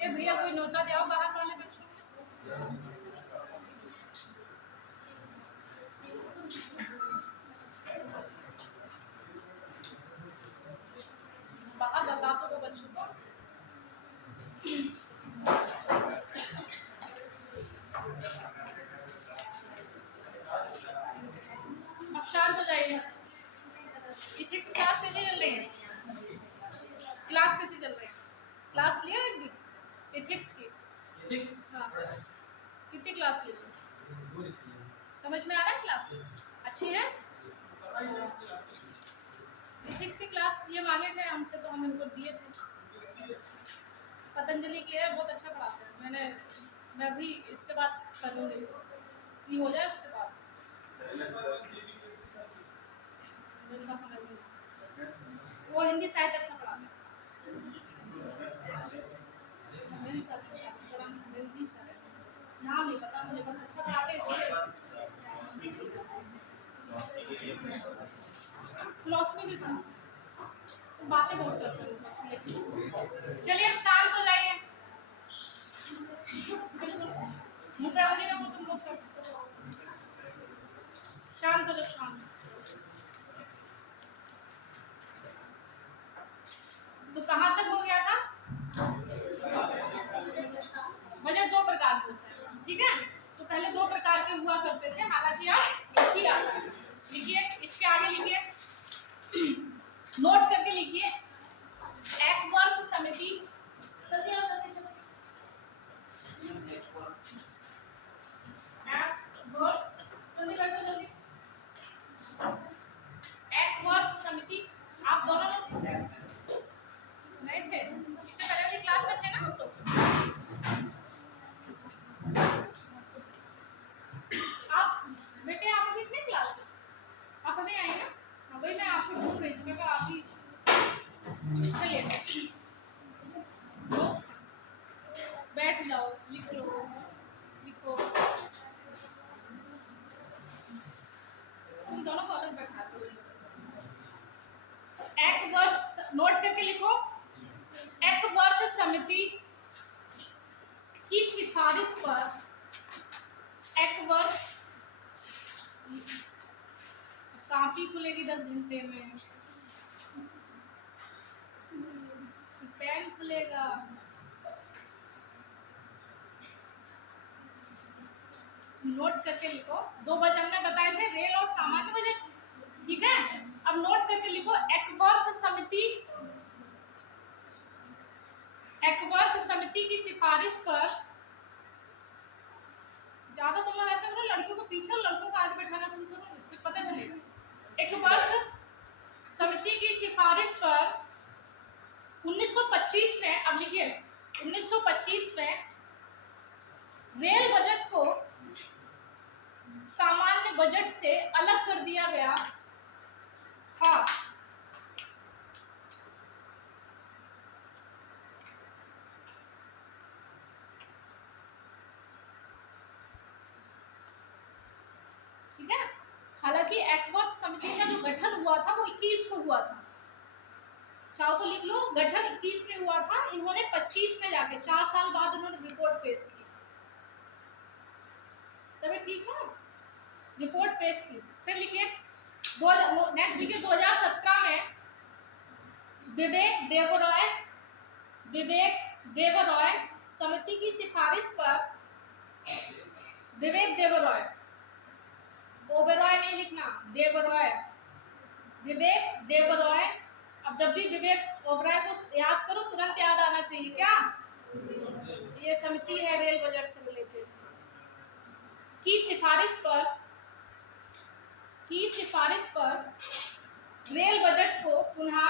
ए भैया कोई नोता दे आओ बाहर वाले बच्चों को। बाहर बता तो दो बच्चों को। अब शांत हो जाइए। इथिक्स क्लास कैसे चल रही है? क्लास कैसे चल रही है? क्लास लिया एक भी इथिक्स की? हाँ, कितनी क्लास ली? समझ में आ रहा है क्लास? अच्छी है? इथिक्स की क्लास ये मांगे थे हमसे तो हम इनको दिए थे। पतंजलि की है, बहुत अच्छा पढ़ाते हैं। मैं भी इसके बाद करूँगी, ये हो जाए उसके बाद। समझ में वो हिंदी साहित्य अच्छा पढ़ाते हैं। नाम नहीं पता मुझे, बस अच्छा पढ़ाते हैं इसलिए। फिलॉसफी भी पढ़ा, बातें बहुत करते हैं। चलिए अब शांत हो जाइए। मुँह पे आगे रखो तुम लोग सब। शांत हो जाओ, शांत। तो कहाँ तक हो गया था? बजट दो प्रकार के होते हैं, ठीक है? तो पहले दो प्रकार के हुआ करते थे, हालांकि अब एक ही आता है। लिखिए, इसके आगे लिखिए, नोट करके लिखिए, एकवर्थ समिति। जल्दी आओ, जल्दी जल्दी। एकवर्थ, जल्दी बैठो जल्दी। एकवर्थ समिति, आप दोनों लोग नहीं थे इससे पहले वाली क्लास में, थे ना हम लोग? आप बेटे आप अभी कितने क्लास में? आप अभी आए ना? हाँ वही मैं आपको ढूंढ रही थी, मैं कहा आप ही। चलिए लो, बैठ जाओ, लिख लो, लिखो। तुम दोनों को अलग बैठा दो। एकवर्थ, नोट करके लिखो, एकवर्थ समिति की सिफारिश पर, एकवर्थ, कॉपी खुलेगी 10 घंटे में, पेन खुलेगा। नोट करके लिखो, दो बजट हमने बताए थे, रेल और सामान्य बजट, ठीक है? अब नोट करके लिखो, एकवर्थ समिति, एकवर्थ समिति की सिफारिश पर। ज्यादा तुम लोग ऐसा करो, लड़कियों को पीछे और लड़कों को आगे बैठाना शुरू करो, फिर पता चलेगा। एकवर्थ समिति की सिफारिश पर 1925 में, अब लिखिए 1925 में रेल बजट को सामान्य बजट से अलग कर दिया गया था। ठीक है? हालांकि एकवर्थ समिति का जो गठन हुआ था वो 21 को हुआ था। चाहो तो लिख लो, गठन 21 में हुआ था, इन्होंने 25 में जाके 4 साल बाद उन्होंने रिपोर्ट पेश की। तभी ठीक है, रिपोर्ट पेश की। फिर लिखिए नेक्स्ट लिखिए 2017 में विवेक देवरॉय समिति की सिफारिश पर, विवेक देवरॉय, ओबेरॉय नहीं लिखना, देवरॉय, विवेक देवरॉय। अब जब भी विवेक ओबेरॉय को याद करो तुरंत याद आना चाहिए क्या? ये समिति है रेल बजट से रिलेटेड, की सिफारिश पर रेल बजट को पुनः,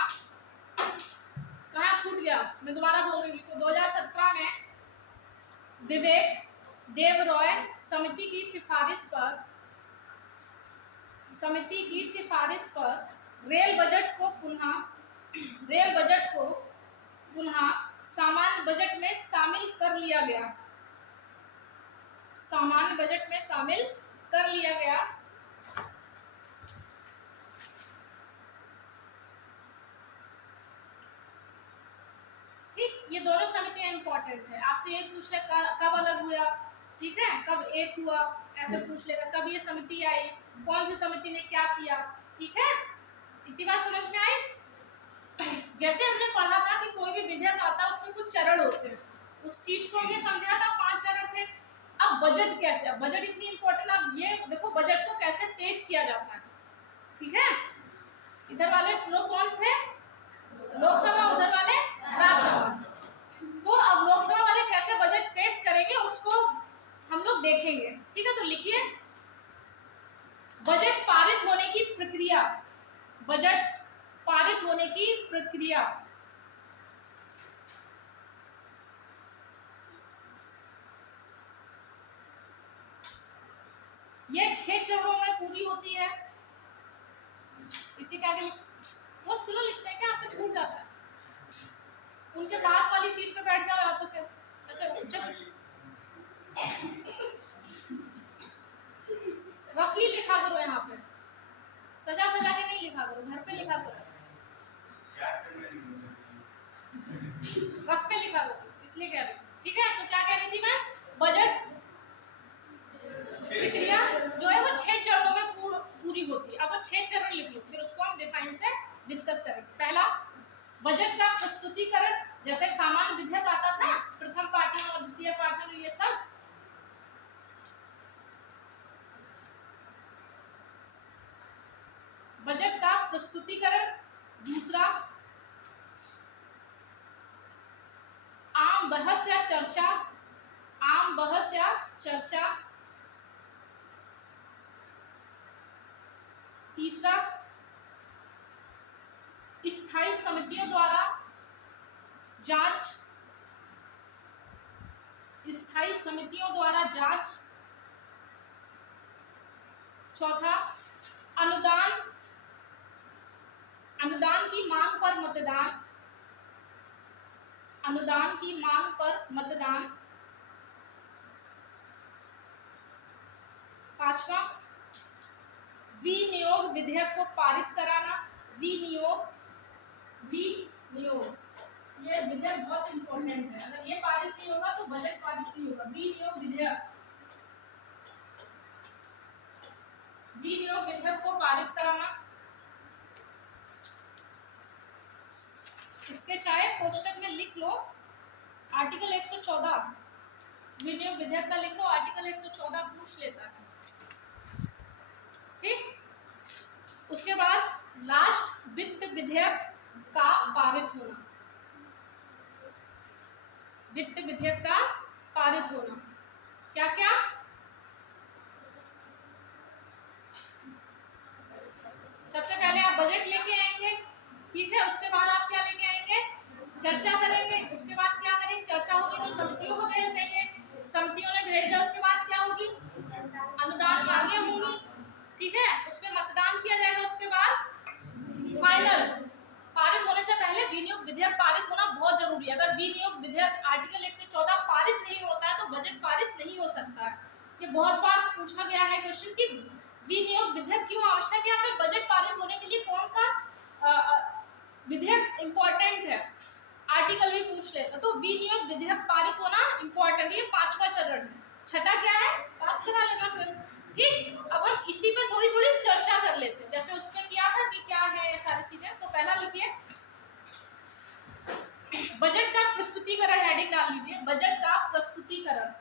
कहाँ छूट गया, मैं दोबारा बोल रही हूँ, 2017 में विवेक देवरॉय समिति की सिफारिश पर रेल बजट को पुनः सामान्य बजट में शामिल कर लिया गया, सामान्य बजट में शामिल कर लिया गया। ठीक, ये दोनों समितियां इंपॉर्टेंट है। आपसे ये पूछ ले कब अलग हुआ, ठीक है, कब एक हुआ, ऐसे पूछ लेगा। कब ये समिति आई, कौन सी समिति ने क्या किया, ठीक है। इतनी बात समझ में आई। जैसे हमने पढ़ा था कि कोई भी विधेयक आता है उसमें कुछ चरण होते हैं, उस चीज को हमने समझा था, 5 चरण थे। अब बजट कैसे, अब बजट इतनी इंपॉर्टेंट, अब ये देखो बजट को कैसे पेश किया जाता है, ठीक है। इधर वाले लोग कौन थे, लोकसभा, उधर वाले राज्यसभा। तो अब लोकसभा वाले कैसे बजट पेश करेंगे उसको हम लोग देखेंगे, ठीक है। तो लिखिए, बजट पारित होने की प्रक्रिया, बजट पारित होने की प्रक्रिया। ये 6 चरणों में पूरी होती है। इसी का आगे बहुत स्लो लिखते हैं क्या, आपको छूट जाता है। उनके पास वाली सीट पे बैठ जाओ, या तो क्या ऐसे रफली लिखा करो, यहाँ पे सजा सजा के नहीं लिखा करो, घर पे लिखा करो, रफ पे लिखा करो, इसलिए कह रही हूँ, ठीक है। तो क्या कह रही थी मैं, बजट प्रक्रिया जो है वो 6 चरणों में पूरी होती है। अब वो 6 चरण लिख लो, फिर उसको हम डिफाइन से डिस्कस करेंगे। पहला, बजट का प्रस्तुतिकरण, जैसे सामान्य विधेयक आता था, प्रथम पाठन और द्वितीय पाठन, ये सब बजट का प्रस्तुतिकरण। दूसरा, आम बहस या चर्चा, आम बहस या चर्चा। तीसरा, स्थायी समितियों द्वारा जांच, स्थायी समितियों द्वारा जांच। चौथा, अनुदान, अनुदान की मांग पर मतदान, अनुदान की मांग पर मतदान। पांचवा, विनियोग विधेयक को पारित कराना, विनियोग, विनियोग, ये विधेयक बहुत इंपॉर्टेंट है। अगर ये पारित नहीं होगा तो बजट पारित नहीं होगा। विनियोग विधेयक, विनियोग विधेयक को पारित कराना। इसके चाहे कोष्टक में लिख लो, आर्टिकल 114 विनियोग विधेयक का लिख लो, आर्टिकल 114 पूछ लेता है, ठीक। उसके बाद लास्ट, वित्त विधेयक का पारित होना, वित्त विधेयक का पारित होना। क्या क्या, सबसे पहले आप बजट लेके आएंगे, ठीक है। उसके बाद आप क्या लेके आएंगे, चर्चा करेंगे। उसके बाद क्या करेंगे, चर्चा होगी तो समितियों को भेज देंगे, समितियों ने भेज दिया, उसके बाद क्या होगी, अनुदान मांगे होंगी, ठीक है। उसमें मतदान किया जाएगा। उसके बाद फाइनल, पारित होने से पहले विनियोग विधेयक पारित होना बहुत जरूरी है। अगर विनियोग विधेयक आर्टिकल 114 पारित नहीं होता है तो बजट पारित नहीं हो सकता है। ये बहुत बार पूछा गया है क्वेश्चन कि विनियोग विधेयक क्यों आवश्यक है, फिर बजट पारित होने के लिए कौन सा विधेयक इंपॉर्टेंट है, आर्टिकल भी पूछ लेता। तो विनियोग विधेयक पारित होना इंपॉर्टेंट, ये 5वां चरण है। छठा क्या है, पास करा लेना फिर, ठीक। अब हम इसी पे थोड़ी थोड़ी चर्चा कर लेते हैं, जैसे उसमें किया था कि क्या है ये सारी चीजें। तो पहला लिखिए, बजट का प्रस्तुतिकरण, हेडिंग डाल लीजिए, बजट का प्रस्तुतिकरण।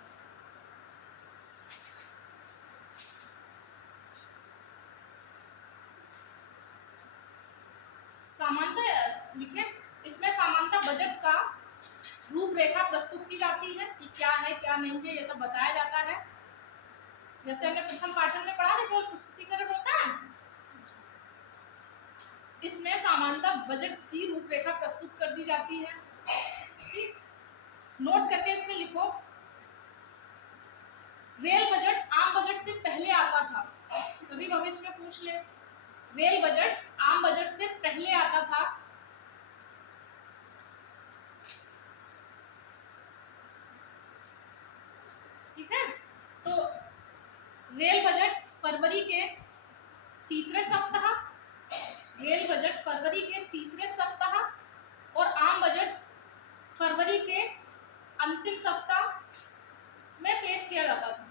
सामान्यतः लिखिए, इसमें सामान्यतः बजट का रूपरेखा प्रस्तुत की जाती है कि क्या है क्या नहीं है, ये सब बताया जाता है। जैसे हमने प्रथम पाठन में पढ़ा था, केवल प्रस्तुतिकरण होता है, इसमें सामान्यतः बजट की रूपरेखा प्रस्तुत कर दी जाती है, ठीक। नोट करके इसमें लिखो, रेल बजट आम बजट से पहले आता था, कभी भविष्य में पूछ ले, रेल बजट आम बजट से पहले आता था। ठीक है, तो रेल बजट फरवरी के तीसरे सप्ताह, रेल बजट फरवरी के तीसरे सप्ताह और आम बजट फरवरी के अंतिम सप्ताह में पेश किया जाता था।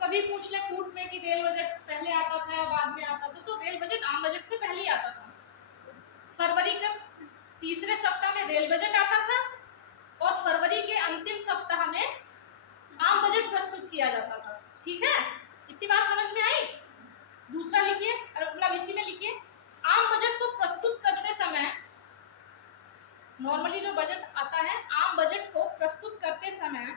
कभी पूछ ले कूट में कि रेल बजट पहले आता था या बाद में आता था, तो रेल बजट आम बजट से पहले ही आता था। फरवरी के तीसरे सप्ताह में रेल बजट आता था और फरवरी के अंतिम सप्ताह में आम बजट प्रस्तुत किया जाता था। ठीक है, इतनी बात समझ में आई। दूसरा लिखिए, मतलब इसी में लिखिए, आम बजट को प्रस्तुत करते समय, नॉर्मली जो बजट आता है, आम बजट को प्रस्तुत करते समय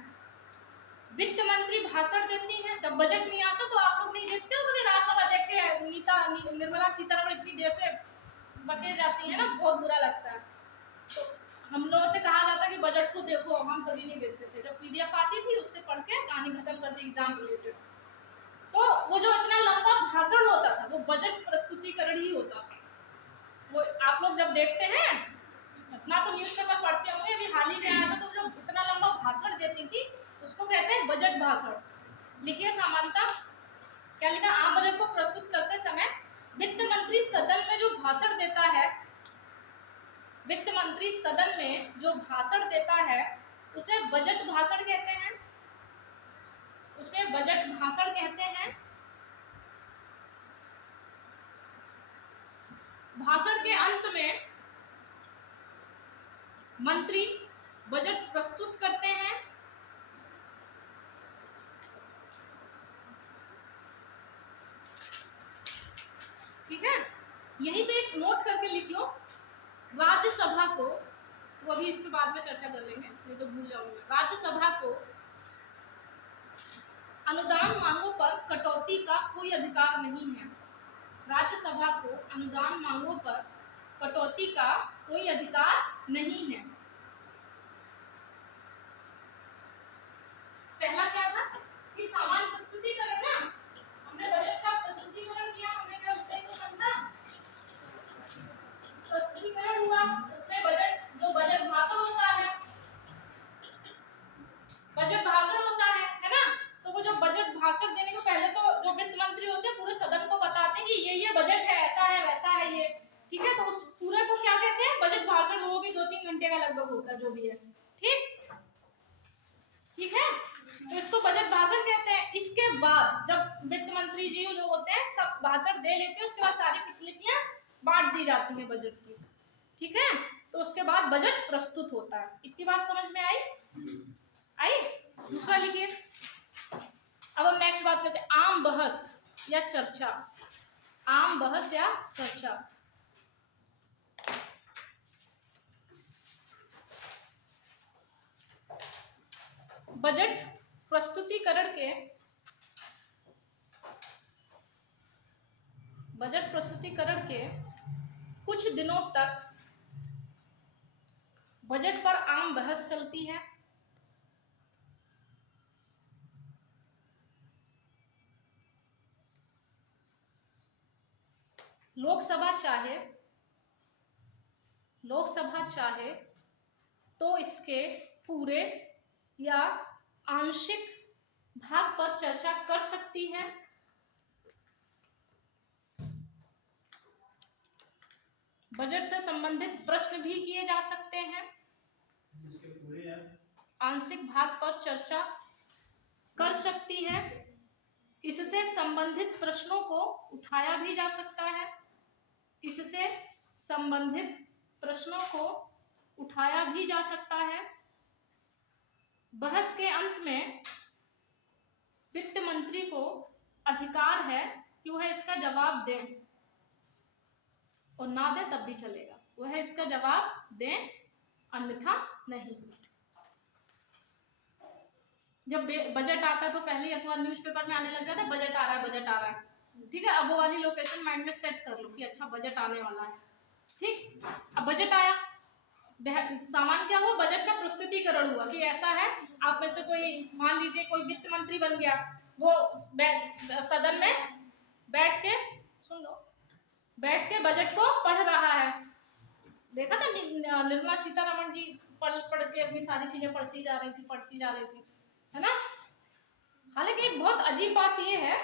वित्त मंत्री भाषण देती हैं। जब बजट नहीं आता तो आप लोग नहीं देखते हो कभी राज्यसभा देख के निर्मला सीतारमण इतनी देर से बके जाती है ना, बहुत बुरा लगता है। तो हम लोगों से कहा जाता कि बजट को देखो, हम कभी नहीं देखते थे। जब पीडीएफ आती थी उससे पढ़ के कहानी खत्म कर दी एग्जाम रिलेटेड। तो वो जो इतना लंबा भाषण होता था वो बजट प्रस्तुतिकरण ही होता था। वो आप लोग जब देखते हैं, इतना तो न्यूज़पेपर पढ़ते होंगे, अभी हाल ही में आया था, तो जो इतना लंबा भाषण देती थी उसको कहते हैं बजट भाषण। लिखिए समानता, क्या लिखा, आम बजट को प्रस्तुत करते समय वित्त मंत्री सदन में जो भाषण देता है, वित्त मंत्री सदन में जो भाषण देता है उसे बजट भाषण कहते हैं, उसे बजट भाषण कहते हैं। भाषण के अंत में मंत्री बजट प्रस्तुत करते हैं। ठीक है, यहीं पे एक नोट करके लिख लो, राज्यसभा को, वो अभी इस पे बाद में चर्चा कर लेंगे, नहीं तो भूल जाऊंगा। राज्यसभा को अनुदान मांगों पर कटौती का कोई अधिकार नहीं है। राज्यसभा को अनुदान मांगों पर कटौती का कोई अधिकार नहीं है। पहला क्या था कि सामान्य प्रस्तुतिकरण ना, हमने बजट का प्रस्तुतिकरण किया, हमने क्या उत्तर को समझा, प्रस्तुतिकरण हुआ, उसमें बजट, जो बजट भाषण होता है, बजट भाषण होता है ना। तो वो जो बजट भाषण देने को पहले तो जो वित्त मंत्री होते हैं पूरे सदन को बताते हैं कि ये बजट है, ऐसा है वैसा है ये। ठीक है, तो उस पूरे को क्या कहते हैं, बजट भाषण। वो भी 2-3 घंटे का लगभग होता है, जो भी है। ठीक है, तो इसको बजट भाषण कहते हैं। इसके बाद जब वित्त मंत्री जी जो होते हैं सब भाषण दे लेते हैं, उसके बाद सारी प्रतिलिपियां बांट दी जाती हैं बजट की। ठीक है, तो उसके बाद बजट प्रस्तुत होता है। इतनी बात समझ में आई? दूसरा लिखिए। अब हम नेक्स्ट बात करते हैं, आम बहस या चर्चा। आम बहस या चर्चा। बजट प्रस्तुतिकरण के कुछ दिनों तक बजट पर आम बहस चलती है। लोकसभा चाहे तो इसके पूरे या आंशिक भाग पर चर्चा कर सकती है। बजट से संबंधित प्रश्न भी किए जा सकते हैं। आंशिक भाग पर चर्चा कर सकती है। इससे संबंधित प्रश्नों को उठाया भी जा सकता है। इससे संबंधित प्रश्नों को उठाया भी जा सकता है। बहस के अंत में वित्त मंत्री को अधिकार है कि वह इसका जवाब दें, और ना दे तब भी चलेगा, वह इसका जवाब दें, अन्यथा नहीं। जब बजट आता है तो पहले ही अखबार न्यूज़पेपर में आने लग जाता है, बजट आ रहा है, बजट आ रहा है। ठीक है, अब वो वाली लोकेशन माइंड में सेट कर लो कि अच्छा बजट आने वाला है। ठीक, अब बजट आया, सामान क्या हुआ, बजट का प्रस्तुतिकरण हुआ कि ऐसा है। आप में से कोई, मान लीजिए कोई वित्त मंत्री बन गया, वो सदन में बैठ के, सुन लो, बैठ के बजट को पढ़ रहा है। देखा था निर्मला सीतारमण जी पढ़ के अपनी सारी चीजें पढ़ती जा रही थी, है ना। हालांकि एक बहुत अजीब बात यह है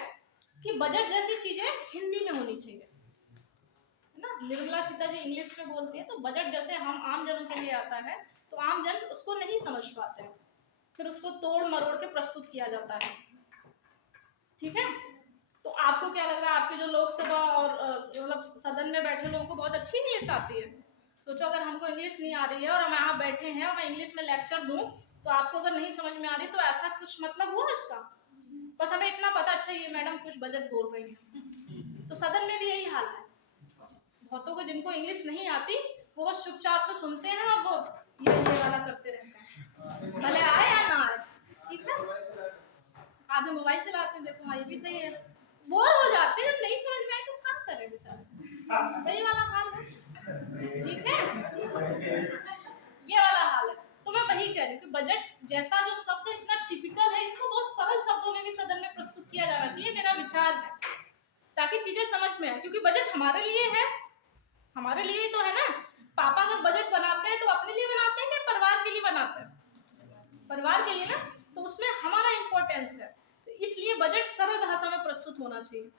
कि बजट जैसी चीजें हिंदी में होनी चाहिए, है ना। निर्मला सीता जी इंग्लिश में बोलती है, तो बजट जैसे हम आम जनों के लिए आता है तो तो आम जन उसको नहीं समझ पाते हैं, फिर उसको तोड़ मरोड़ के प्रस्तुत किया जाता है। ठीक है, तो आपको क्या लग रहा है, आपके जो लोकसभा और मतलब सदन में बैठे लोगों को बहुत अच्छी इंग्लिश आती है? सोचो अगर हमको इंग्लिश नहीं आ रही है और हम यहाँ बैठे हैं और मैं इंग्लिश में लेक्चर दूं, तो आपको अगर नहीं समझ में आ रही तो ऐसा कुछ मतलब हुआ उसका? बस हमें इतना पता, अच्छा ये मैडम कुछ बजट बोल रही है। तो सदन में भी यही हाल है, बहुतों को जिनको इंग्लिश नहीं आती वो बस चुपचाप से सुनते हैं और वो ये वाला करते रहते हैं, भले आए या ना आए। ठीक है, आधे मोबाइल चलाते हैं, देखो हाँ ये भी सही है, बोर हो जाते हैं जब नहीं समझ में आए तो क्या करें बेचारे, वही वाला हाल है। ठीक है, ये वाला हाल है। तो मैं वही कह रही हूँ कि बजट जैसा जो शब्द इतना टिपिकल है, इसको बहुत सरल शब्दों में भी सदन में प्रस्तुत किया जाना चाहिए, मेरा विचार है, ताकि चीजें समझ में आए। क्योंकि बजट हमारे लिए है, हमारे लिए ही तो है ना। पापा अगर बजट बनाते हैं तो अपने लिए बनाते हैं कि परिवार के लिए बनाते हैं? परिवार के लिए ना, तो उसमें हमारा इंपॉर्टेंस है, तो इसलिए बजट सरल भाषा में प्रस्तुत होना चाहिए।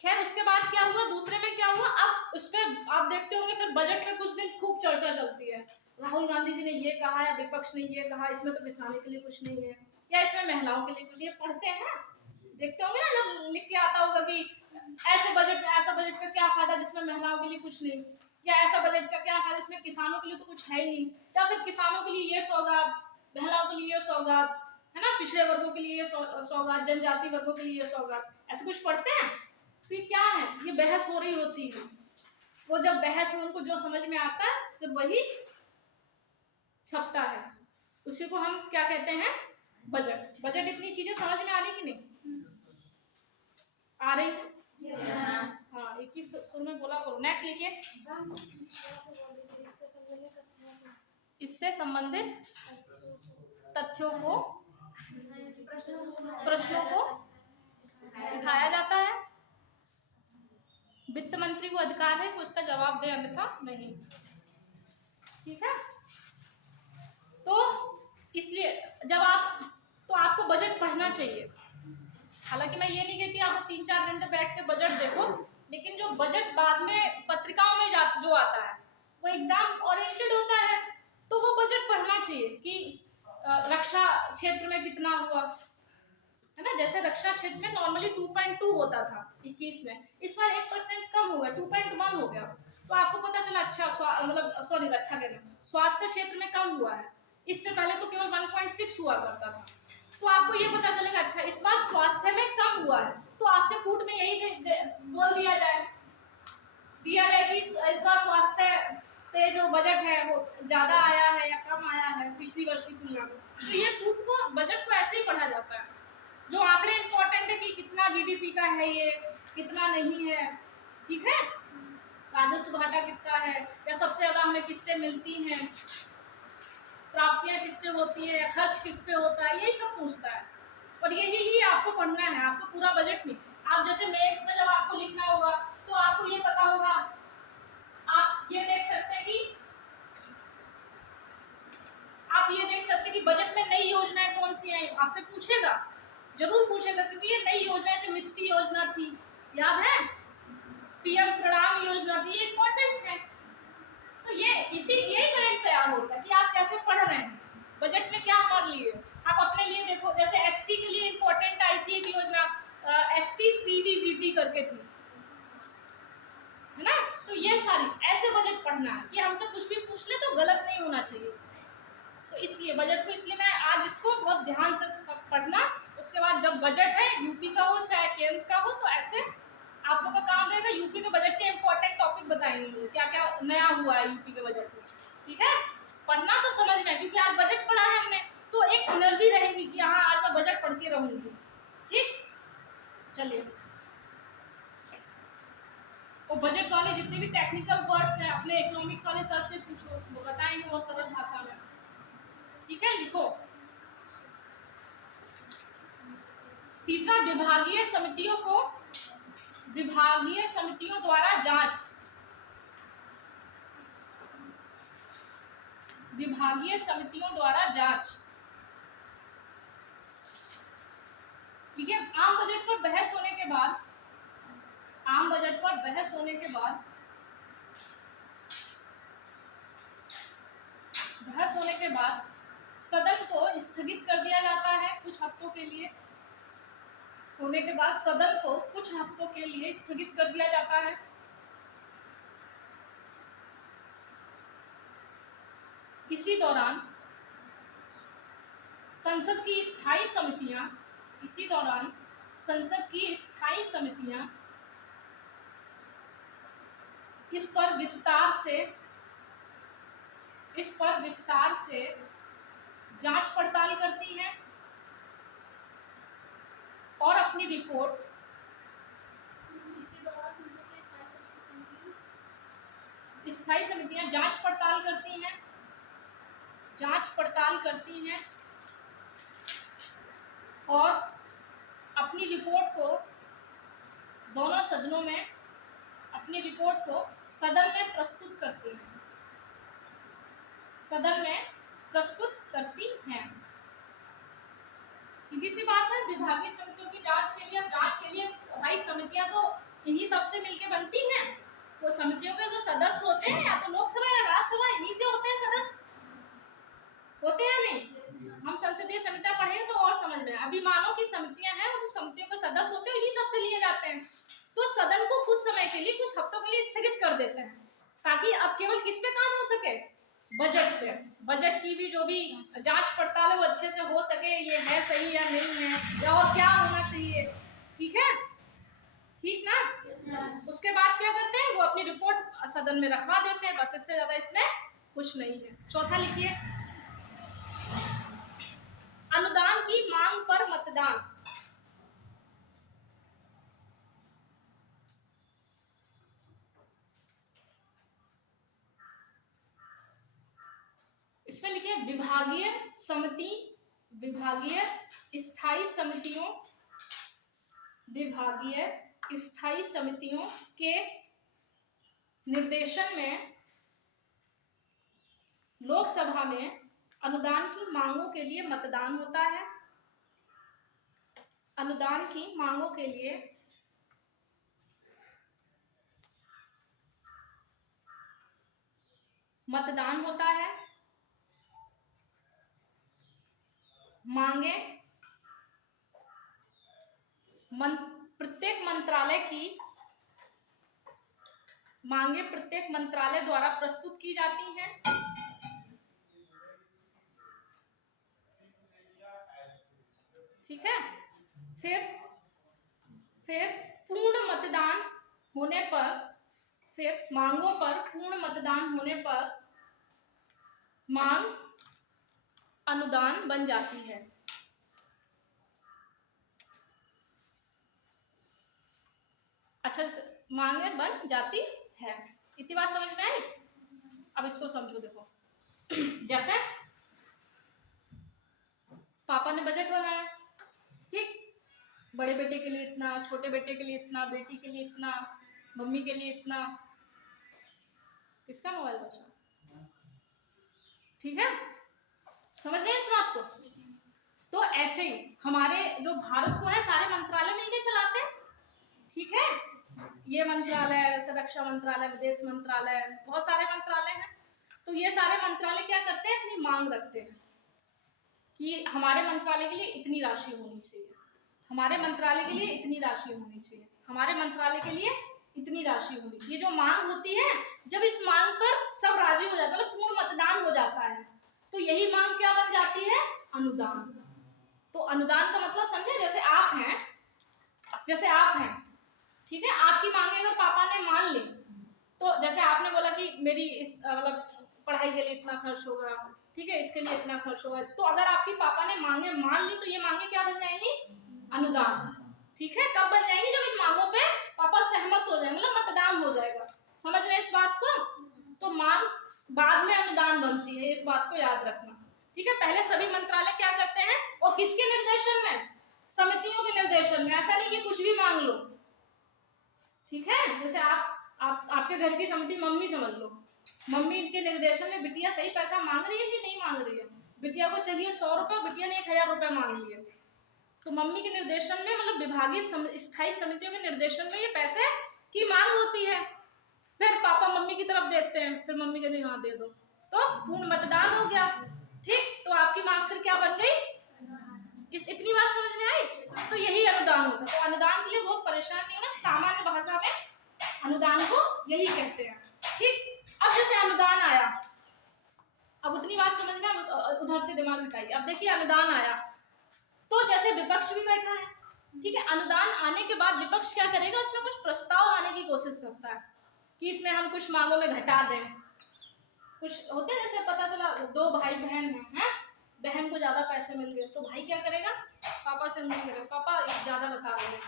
खैर उसके बाद क्या हुआ, दूसरे में क्या हुआ, अब उस पर आप देखते होंगे फिर बजट में कुछ दिन खूब चर्चा चलती है, राहुल गांधी जी ने ये कहा या विपक्ष ने ये कहा, इसमें तो किसानों के लिए कुछ नहीं है, या इसमें महिलाओं के लिए कुछ, ये पढ़ते हैं, देखते होंगे ना, जब लिख के आता होगा कि ऐसे बजट में, ऐसा बजट का क्या फायदा जिसमें महिलाओं के लिए कुछ नहीं, या ऐसा बजट का क्या फायदा इसमें किसानों के लिए तो कुछ है ही नहीं, या फिर किसानों के लिए ये सौगात, महिलाओं के लिए ये सौगात है ना, पिछड़े वर्गों के लिए ये सौगात, जनजाति वर्गों के लिए ये सौगात, ऐसे कुछ पढ़ते हैं। तो ये क्या है, ये बहस हो रही होती है, वो जब बहस में उनको जो समझ में आता है फिर वही छपता है, उसी को हम क्या कहते हैं, बजट। बजट इतनी चीजें समझ में आ रही कि नहीं आ रही? हाँ, एक ही सुर में बोला करो। नेक्स्ट लिखिए, इससे संबंधित तथ्यों को, प्रश्नों को उठाया जाता है, वित्त मंत्री को अधिकार है कि उसका जवाब दे, अन्यथा नहीं। ठीक है, तो इसलिए जब आप, तो आपको बजट पढ़ना चाहिए। हालांकि मैं ये नहीं कहती आप 3-4 घंटे बैठ के बजट देखो, लेकिन जो बजट बाद में पत्रिकाओं में जो आता है वो एग्जाम ओरिएंटेड होता है, तो वो बजट पढ़ना चाहिए कि रक्षा क्षेत्र में कितना हुआ, है ना। जैसे रक्षा क्षेत्र में नॉर्मली 2.2 होता था 21 में, इस बार 1% कम हो गया, 2.1 हो गया, तो आपको पता चला अच्छा मतलब सॉरी रक्षा के स्वास्थ्य क्षेत्र में कम हुआ है, इससे पहले तो केवल 1.6 हुआ करता था, तो आपको ये पता चलेगा अच्छा इस बार स्वास्थ्य में कम हुआ है, तो आपसे कूट में यही बोल दिया जाए कि इस बार स्वास्थ्य से जो बजट है वो ज्यादा आया है या कम आया है पिछली वर्ष की तुलना में। तो ये कूट को, बजट को ऐसे ही पढ़ा जाता है, जो आंकड़े इंपॉर्टेंट है कि कितना जीडीपी का है, ये कितना नहीं है, ठीक है, राजस्व घाटा कितना है, या सबसे ज्यादा हमें किससे मिलती हैं, प्राप्तियां किससे होती है, या खर्च किस पे होता है, यही सब पूछता है। और यही ही आपको पढ़ना है, आपको पूरा बजट नहीं। आप जैसे मेंस में जब आपको लिखना होगा तो आपको ये पता होगा, आप ये देख सकते हैं कि बजट में नई योजनाएं कौन सी आई, आपसे पूछेगा, जरूर पूछेगा, क्योंकि ये नई योजना, जैसे मिष्टी योजना थी, याद है, पीएम प्रणाम योजना थी, ये इंपॉर्टेंट है। तो ये यही करंट तैयार होता है कि आप कैसे पढ़ रहे हैं, बजट में क्या हमारे लिए। आप अपने लिए देखो, जैसे एसटी के लिए इंपॉर्टेंट आई थी एक योजना, एसटी पीवीजीटी करके थी, है ना। तो ये सारी ऐसे बजट पढ़ना है कि हमसे कुछ भी पूछ ले तो गलत नहीं होना चाहिए। तो इसलिए बजट को, इसलिए मैं आज इसको बहुत ध्यान से सब पढ़ना, उसके बाद जब बजट है यूपी का हो चाहे केंद्र का हो, तो ऐसे आप लोग का काम रहेगा यूपी के बजट के इंपॉर्टेंट टॉपिक बताएंगे, क्या क्या नया हुआ है यूपी के बजट में। ठीक है, पढ़ना तो समझ में, क्योंकि आज बजट पढ़ा है हमने, तो एक एनर्जी रहेगी कि हाँ आज मैं बजट पढ़ के रहूंगी। ठीक, चलिए, तो बजट वाले जितने भी टेक्निकल वर्ड्स हैं अपने इकोनॉमिक्स वाले सर से पूछो, वो बताएंगे वो सरल भाषा में। ठीक है, लिखो। तीसरा, विभागीय समितियों द्वारा जांच। विभागीय समितियों द्वारा जांच, ठीक है। आम बजट पर बहस होने के बाद, बहस होने के बाद सदन को स्थगित कर दिया जाता है कुछ हफ्तों के लिए। होने के बाद सदन को कुछ हफ्तों के लिए स्थगित कर दिया जाता है। इसी दौरान संसद की स्थायी समितियां इस पर विस्तार से जांच पड़ताल करती हैं और अपनी रिपोर्ट स्थायी समितियां जांच पड़ताल करती हैं और अपनी रिपोर्ट को दोनों सदनों में सदन में प्रस्तुत करती हैं। सीधी सी बात है, विभागीय समितियों की जांच के लिए भाई समितियां तो इन्हीं सबसे मिलकर बनती हैं। तो समितियों के जो सदस्य होते हैं या तो लोकसभा या राज्यसभा, इन्हीं से होते हैं सदस्य, होते हैं नहीं। हम संसदीय समितियां पढ़े तो और समझ में। अभी मानो की समितियां हैं और जो समितियों के सदस्य होते हैं इन्हीं सबसे लिए जाते हैं। तो सदन को कुछ समय के लिए, कुछ हफ्तों के लिए स्थगित कर देते हैं ताकि अब केवल किस पे काम हो सके, बजट पे। बजट की भी जो भी जांच पड़ताल है वो अच्छे से हो सके, ये है सही या नहीं है, या और क्या होना चाहिए। ठीक है, ठीक ना। उसके बाद क्या करते हैं, वो अपनी रिपोर्ट सदन में रखवा देते हैं, बस इससे ज्यादा इसमें कुछ नहीं है। चौथा लिखिए, अनुदान की मांग पर मतदान। इसमें लिखिए विभागीय स्थायी समितियों के निर्देशन में लोकसभा में अनुदान की मांगों के लिए मतदान होता है। अनुदान की मांगों के लिए मतदान होता है। प्रत्येक मंत्रालय द्वारा प्रस्तुत की जाती हैं। ठीक है, फिर पूर्ण मतदान होने पर, फिर मांगों पर पूर्ण मतदान होने पर मांग अनुदान बन जाती है। अच्छा, मांगे बन जाती है। इतनी बात समझ में आई। अब इसको समझो, देखो जैसे पापा ने बजट बनाया, ठीक, बड़े बेटे के लिए इतना, छोटे बेटे के लिए इतना, बेटी के लिए इतना, मम्मी के लिए इतना। किसका मोबाइल बचा? ठीक है, समझ रहे हैं इस बात को। तो ऐसे ही हमारे जो भारत को है सारे मंत्रालय मिलकर चलाते हैं। ठीक है, ये मंत्रालय, रक्षा मंत्रालय, विदेश मंत्रालय, बहुत सारे मंत्रालय हैं। तो ये सारे मंत्रालय क्या करते हैं, अपनी मांग रखते हैं कि हमारे मंत्रालय के लिए इतनी राशि होनी चाहिए, हमारे मंत्रालय के लिए इतनी राशि होनी चाहिए, हमारे मंत्रालय के लिए इतनी राशि होनी चाहिए। जो मांग होती है, जब इस मांग पर सब राजी हो जाता है, मतलब पूर्ण मतदान हो जाता है, तो यही मांग क्या बन जाती है, अनुदान। तो अनुदान का मतलब समझे, जैसे आप हैं, ठीक है, आपकी मांगे अगर पापा ने मान ली, तो जैसे आपने बोला कि मेरी इस मतलब पढ़ाई के लिए इतना खर्च होगा, ठीक है, इसके लिए इतना खर्च होगा, तो अगर आपकी पापा ने मांगे मान ली, तो ये मांगे क्या बन जाएंगी, अनुदान। ठीक है, कब बन जाएंगी, जब इन मांगों पे पापा सहमत हो जाए, मतलब मतदान हो जाएगा। समझ रहे हैं इस बात को। तो मांग बाद में अनुदान बनती है, इस बात को याद रखना। ठीक है, पहले सभी मंत्रालय क्या करते हैं, और किसके निर्देशन में, समितियों के निर्देशन में। ऐसा नहीं कि कुछ भी मांग लो। ठीक है, जैसे आपके घर की समिति मम्मी समझ लो, मम्मी के निर्देशन में बिटिया सही पैसा मांग रही है कि नहीं मांग रही है, बिटिया को चाहिए 100 रुपये, बिटिया ने 1000 रुपये मांग लिए, तो मम्मी के निर्देशन में, मतलब विभागीय स्थायी समितियों के निर्देशन में ये पैसे की मांग होती है। फिर पापा मम्मी की तरफ देखते हैं, फिर मम्मी कहती हाँ दे दो, तो पूर्ण मतदान हो गया। ठीक, तो आपकी मांग फिर क्या बन गई? इतनी बात समझ में आई? तो यही अनुदान होता है। तो अनुदान के लिए बहुत परेशान नहीं होना, सामान्य भाषा में अनुदान को यही कहते हैं। ठीक, अब जैसे अनुदान आया, अब उतनी बात समझ में, उधर से दिमाग हटाइए। अब देखिए अनुदान आया तो जैसे विपक्ष भी बैठा है, ठीक है, अनुदान आने के बाद विपक्ष क्या करेगा, उसमें कुछ प्रस्ताव लाने की कोशिश करता है कि इसमें हम कुछ मांगों में घटा दें। कुछ होते हैं जैसे पता चला दो भाई बहन हैं, बहन को ज्यादा पैसे मिल गए तो भाई क्या करेगा, पापा से उंगली करेगा, पापा ज्यादा बता रहे हैं,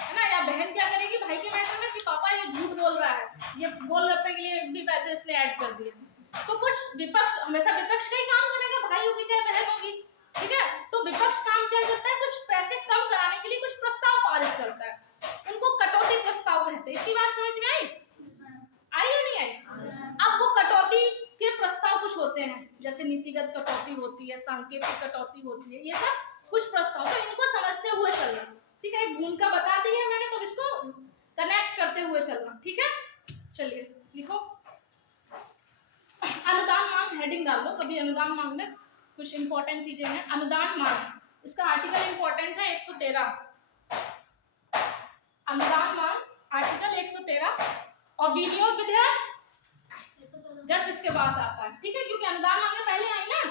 है ना। या बहन क्या करेगी भाई के मैटर में कि पापा ये झूठ बोल रहा है, ये गोलगप्पे के लिए भी पैसे इसने ऐड कर दिए। तो कुछ विपक्ष, हमेशा विपक्ष का ही काम करेगा, भाई होगी चाहे बहन होगी, ठीक है। तो विपक्ष काम क्या करता है, कुछ पैसे कम कराने के लिए कुछ प्रस्ताव पारित करता है, उनको कटौती प्रस्ताव कहते हैं। इतनी बात समझ में आई? आई या नहीं आई? अब वो कटौती के प्रस्ताव कुछ होते हैं, जैसे नीतिगत कटौती होती है, सांकेतिक कटौती होती है, ये सब कुछ प्रस्ताव, तो इनको समझते हुए चलना, ठीक है। एक भूमिका बता दी है मैंने, तो इसको कनेक्ट करते हुए चलना, ठीक है। चलिए लिखो, अनुदान मांग हेडिंग डाल दो, कभी अनुदान मांग में कुछ इंपॉर्टेंट चीजें हैं। अनुदान मांग, इसका आर्टिकल इंपॉर्टेंट है 113, अनुदान मांग आर्टिकल 113, और विनियोग विधेयक जस्ट इसके पास आता है, ठीक है, क्योंकि अनुदान मांगे पहले आई ना,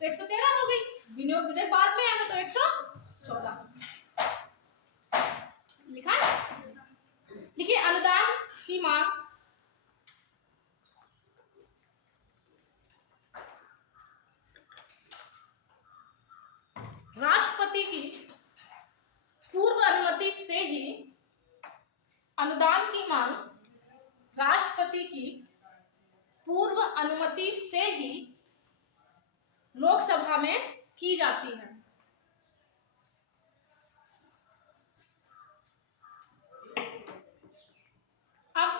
तो 113 हो गई, विनियोग विधेयक बाद में आएगा तो 114 लिखा है। लिखिए अनुदान की मांग राष्ट्रपति की पूर्व अनुमति से ही, अनुदान की मांग राष्ट्रपति की पूर्व अनुमति से ही लोकसभा में की जाती है। अब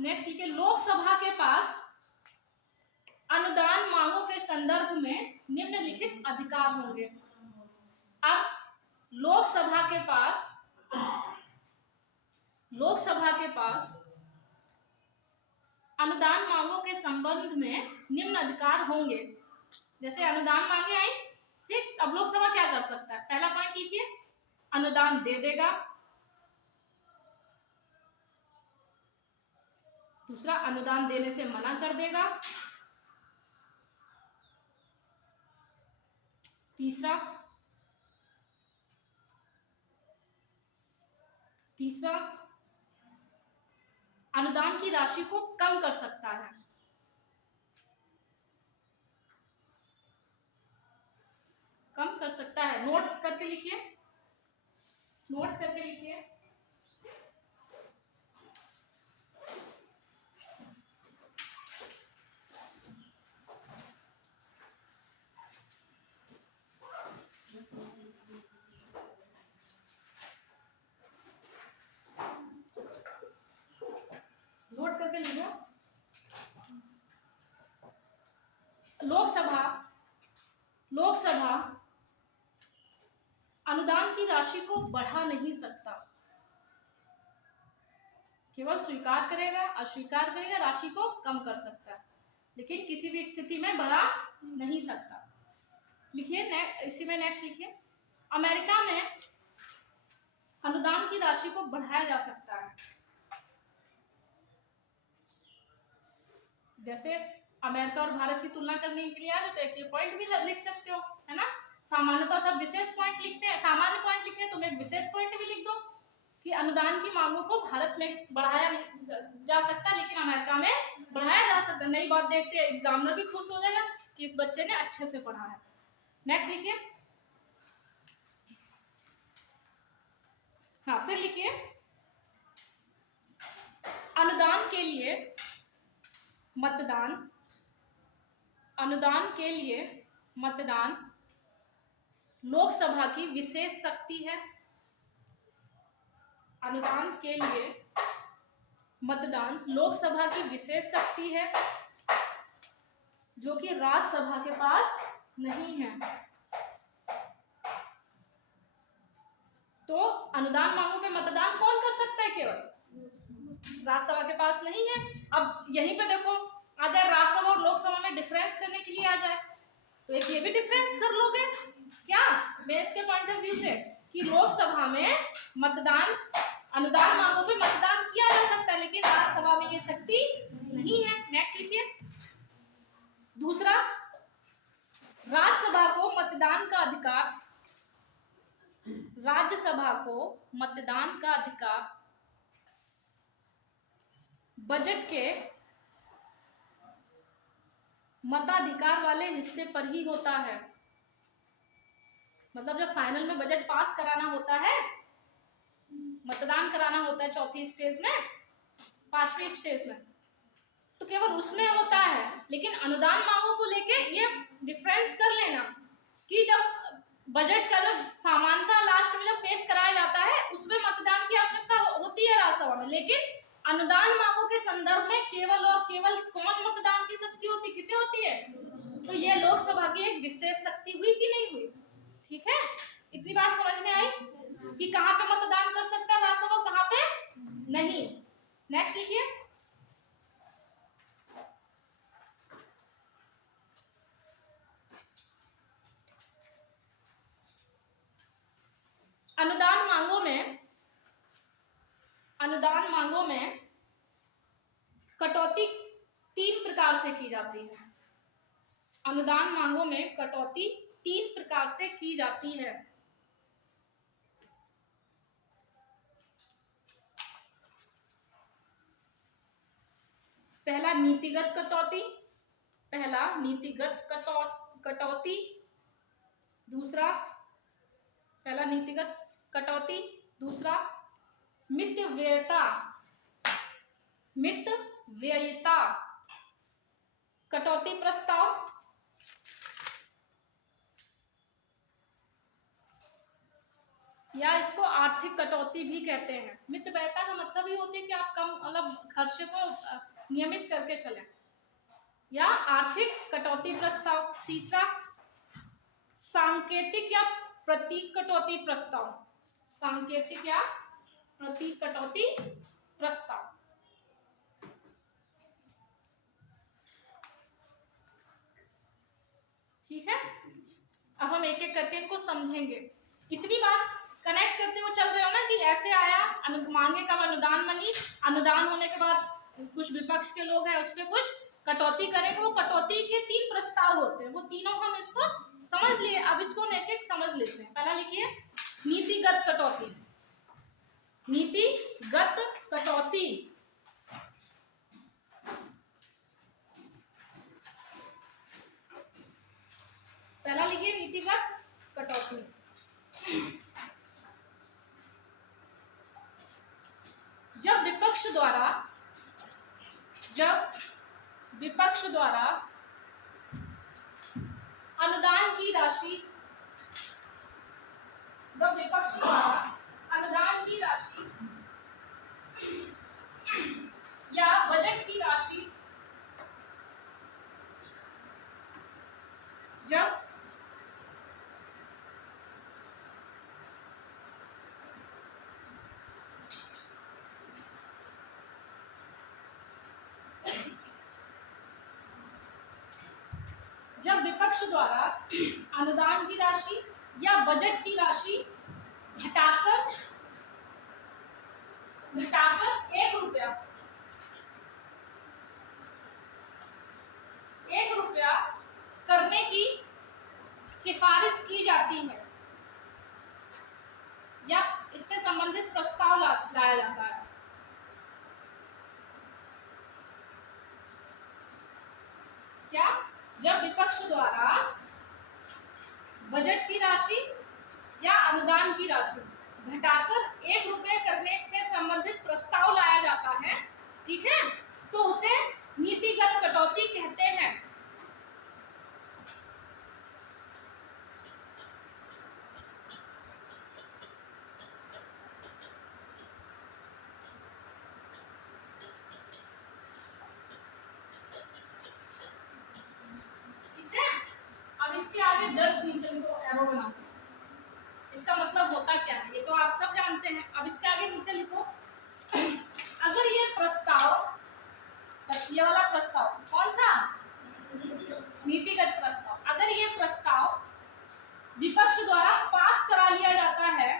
नेक्स्ट लिखिए, लोकसभा के पास अनुदान मांगों के संदर्भ में निम्नलिखित अधिकार होंगे। अब लोकसभा के पास अनुदान मांगों के संबंध में निम्न अधिकार होंगे। जैसे अनुदान मांगे आई, ठीक, अब लोकसभा क्या कर सकता है, पहला पॉइंट लिखिए, अनुदान दे देगा, दूसरा अनुदान देने से मना कर देगा, तीसरा अनुदान की राशि को कम कर सकता है। कम कर सकता है, नोट करके लिखिए, नोट करके लिखिए। नोट करके लिखो, लोकसभा अनुदान की राशि को बढ़ा नहीं सकता, केवल स्वीकार करेगा, अस्वीकार करेगा, राशि को कम कर सकता है, लेकिन किसी भी स्थिति में बढ़ा नहीं सकता। लिखिए इसी में नेक्स्ट लिखिए, अमेरिका में अनुदान की राशि को बढ़ाया जा सकता है। जैसे अमेरिका और भारत की तुलना करने के लिए आए तो एक ये पॉइंट भी लिख सकते हो, है ना। सामान्यतः सब विशेष पॉइंट लिखते हैं, सामान्य पॉइंट लिखते हैं, तुम एक विशेष पॉइंट भी लिख दो कि अनुदान की मांगों को भारत में बढ़ाया नहीं जा सकता, लेकिन अमेरिका में बढ़ाया जा सकता। नई बात देखते हैं, एग्जामिनर भी खुश हो जाएगा कि इस बच्चे ने अच्छे से पढ़ा है। नेक्स्ट लिखिए, हाँ फिर लिखिए, अनुदान के लिए मतदान लोकसभा की विशेष शक्ति है। अनुदान के लिए मतदान लोकसभा की विशेष शक्ति है, जो कि राज्यसभा के पास नहीं है। तो अनुदान मांगों पे मतदान कौन कर सकता है, केवल राज्यसभा के पास नहीं है। अब यहीं पे देखो, जाए राज्यसभा और लोकसभा में डिफरेंस करने के लिए आ जाए, तो एक ये भी डिफरेंस कर लोगे क्या बेस के पॉइंट ऑफ व्यू से, कि लोकसभा में मतदान अनुदान मांगों पे मतदान किया जा सकता है, लेकिन राज्यसभा में ये शक्ति नहीं है। नेक्स्ट लिखिए। दूसरा, राज्यसभा को मतदान का अधिकार, राज्यसभा को मतदान का अधिकार बजट के मताधिकार वाले हिस्से पर ही होता है। मतलब जब फाइनल में बजट पास कराना होता है, मतदान कराना होता है चौथी स्टेज में, पांचवी स्टेज में, तो केवल उसमें होता है। लेकिन अनुदान मांगों को लेके ये डिफरेंस कर लेना कि जब बजट का जब सामान्यतः लास्ट में जब पेश कराया जाता है उसमें मतदान की आवश्यकता होती है राज्यसभा में, लेकिन अनुदान मांगों के संदर्भ में केवल और केवल कौन मतदान की शक्ति होती, किसे होती है? तो ये लोकसभा की एक विशेष शक्ति हुई कि नहीं हुई? ठीक है, इतनी बात समझ में आई कि कहाँ पे मतदान कर सकता है राज्यसभा, कहाँ पे नहीं। नेक्स्ट लिखिए। अनुदान मांगों में कटौती 3 प्रकार से की जाती है। अनुदान मांगों में कटौती 3 प्रकार से की जाती है। पहला नीतिगत कटौती, दूसरा पहला नीतिगत कटौती, दूसरा मितव्ययिता कटौती प्रस्ताव, या इसको आर्थिक कटौती भी कहते हैं। मितव्ययिता का मतलब ये होती है कि आप कम मतलब खर्चे को नियमित करके चलें, या आर्थिक कटौती प्रस्ताव। तीसरा सांकेतिक या प्रतीक कटौती प्रस्ताव, सांकेतिक या प्रतीक कटौती प्रस्ताव। ठीक है, अब हम एक एक करके इनको समझेंगे। इतनी बात कनेक्ट करते हुए चल रहे हो ना कि ऐसे आया मांगे कब अनुदान बनी, अनुदान होने के बाद कुछ विपक्ष के लोग हैं उस पर कुछ कटौती करेंगे, वो कटौती के 3 प्रस्ताव होते हैं, वो तीनों हम इसको समझ लिए। अब इसको हम एक एक समझ लेते हैं। पहला लिखिए नीतिगत कटौती। नीतिगत कटौती पहला लिखिए नीतिगत कटौती। जब विपक्ष द्वारा अनुदान की राशि या बजट की राशि जब विपक्ष द्वारा अनुदान की राशि या बजट की राशि घटाकर 1 रुपया करने की सिफारिश की जाती है या इससे संबंधित प्रस्ताव लाया जाता है। क्या? जब विपक्ष द्वारा बजट की राशि या अनुदान की राशि घटाकर 1 रुपये करने से संबंधित प्रस्ताव लाया जाता है, ठीक है, तो उसे नीतिगत कटौती कहते हैं। आगे जस्ट नीचे लिखो एरो बना के। इसका मतलब होता क्या है ये तो आप सब जानते हैं। अब इसके आगे नीचे लिखो अगर ये प्रस्ताव, ये वाला प्रस्ताव कौन सा? नीतिगत प्रस्ताव। अगर ये प्रस्ताव विपक्ष द्वारा पास करा लिया जाता है,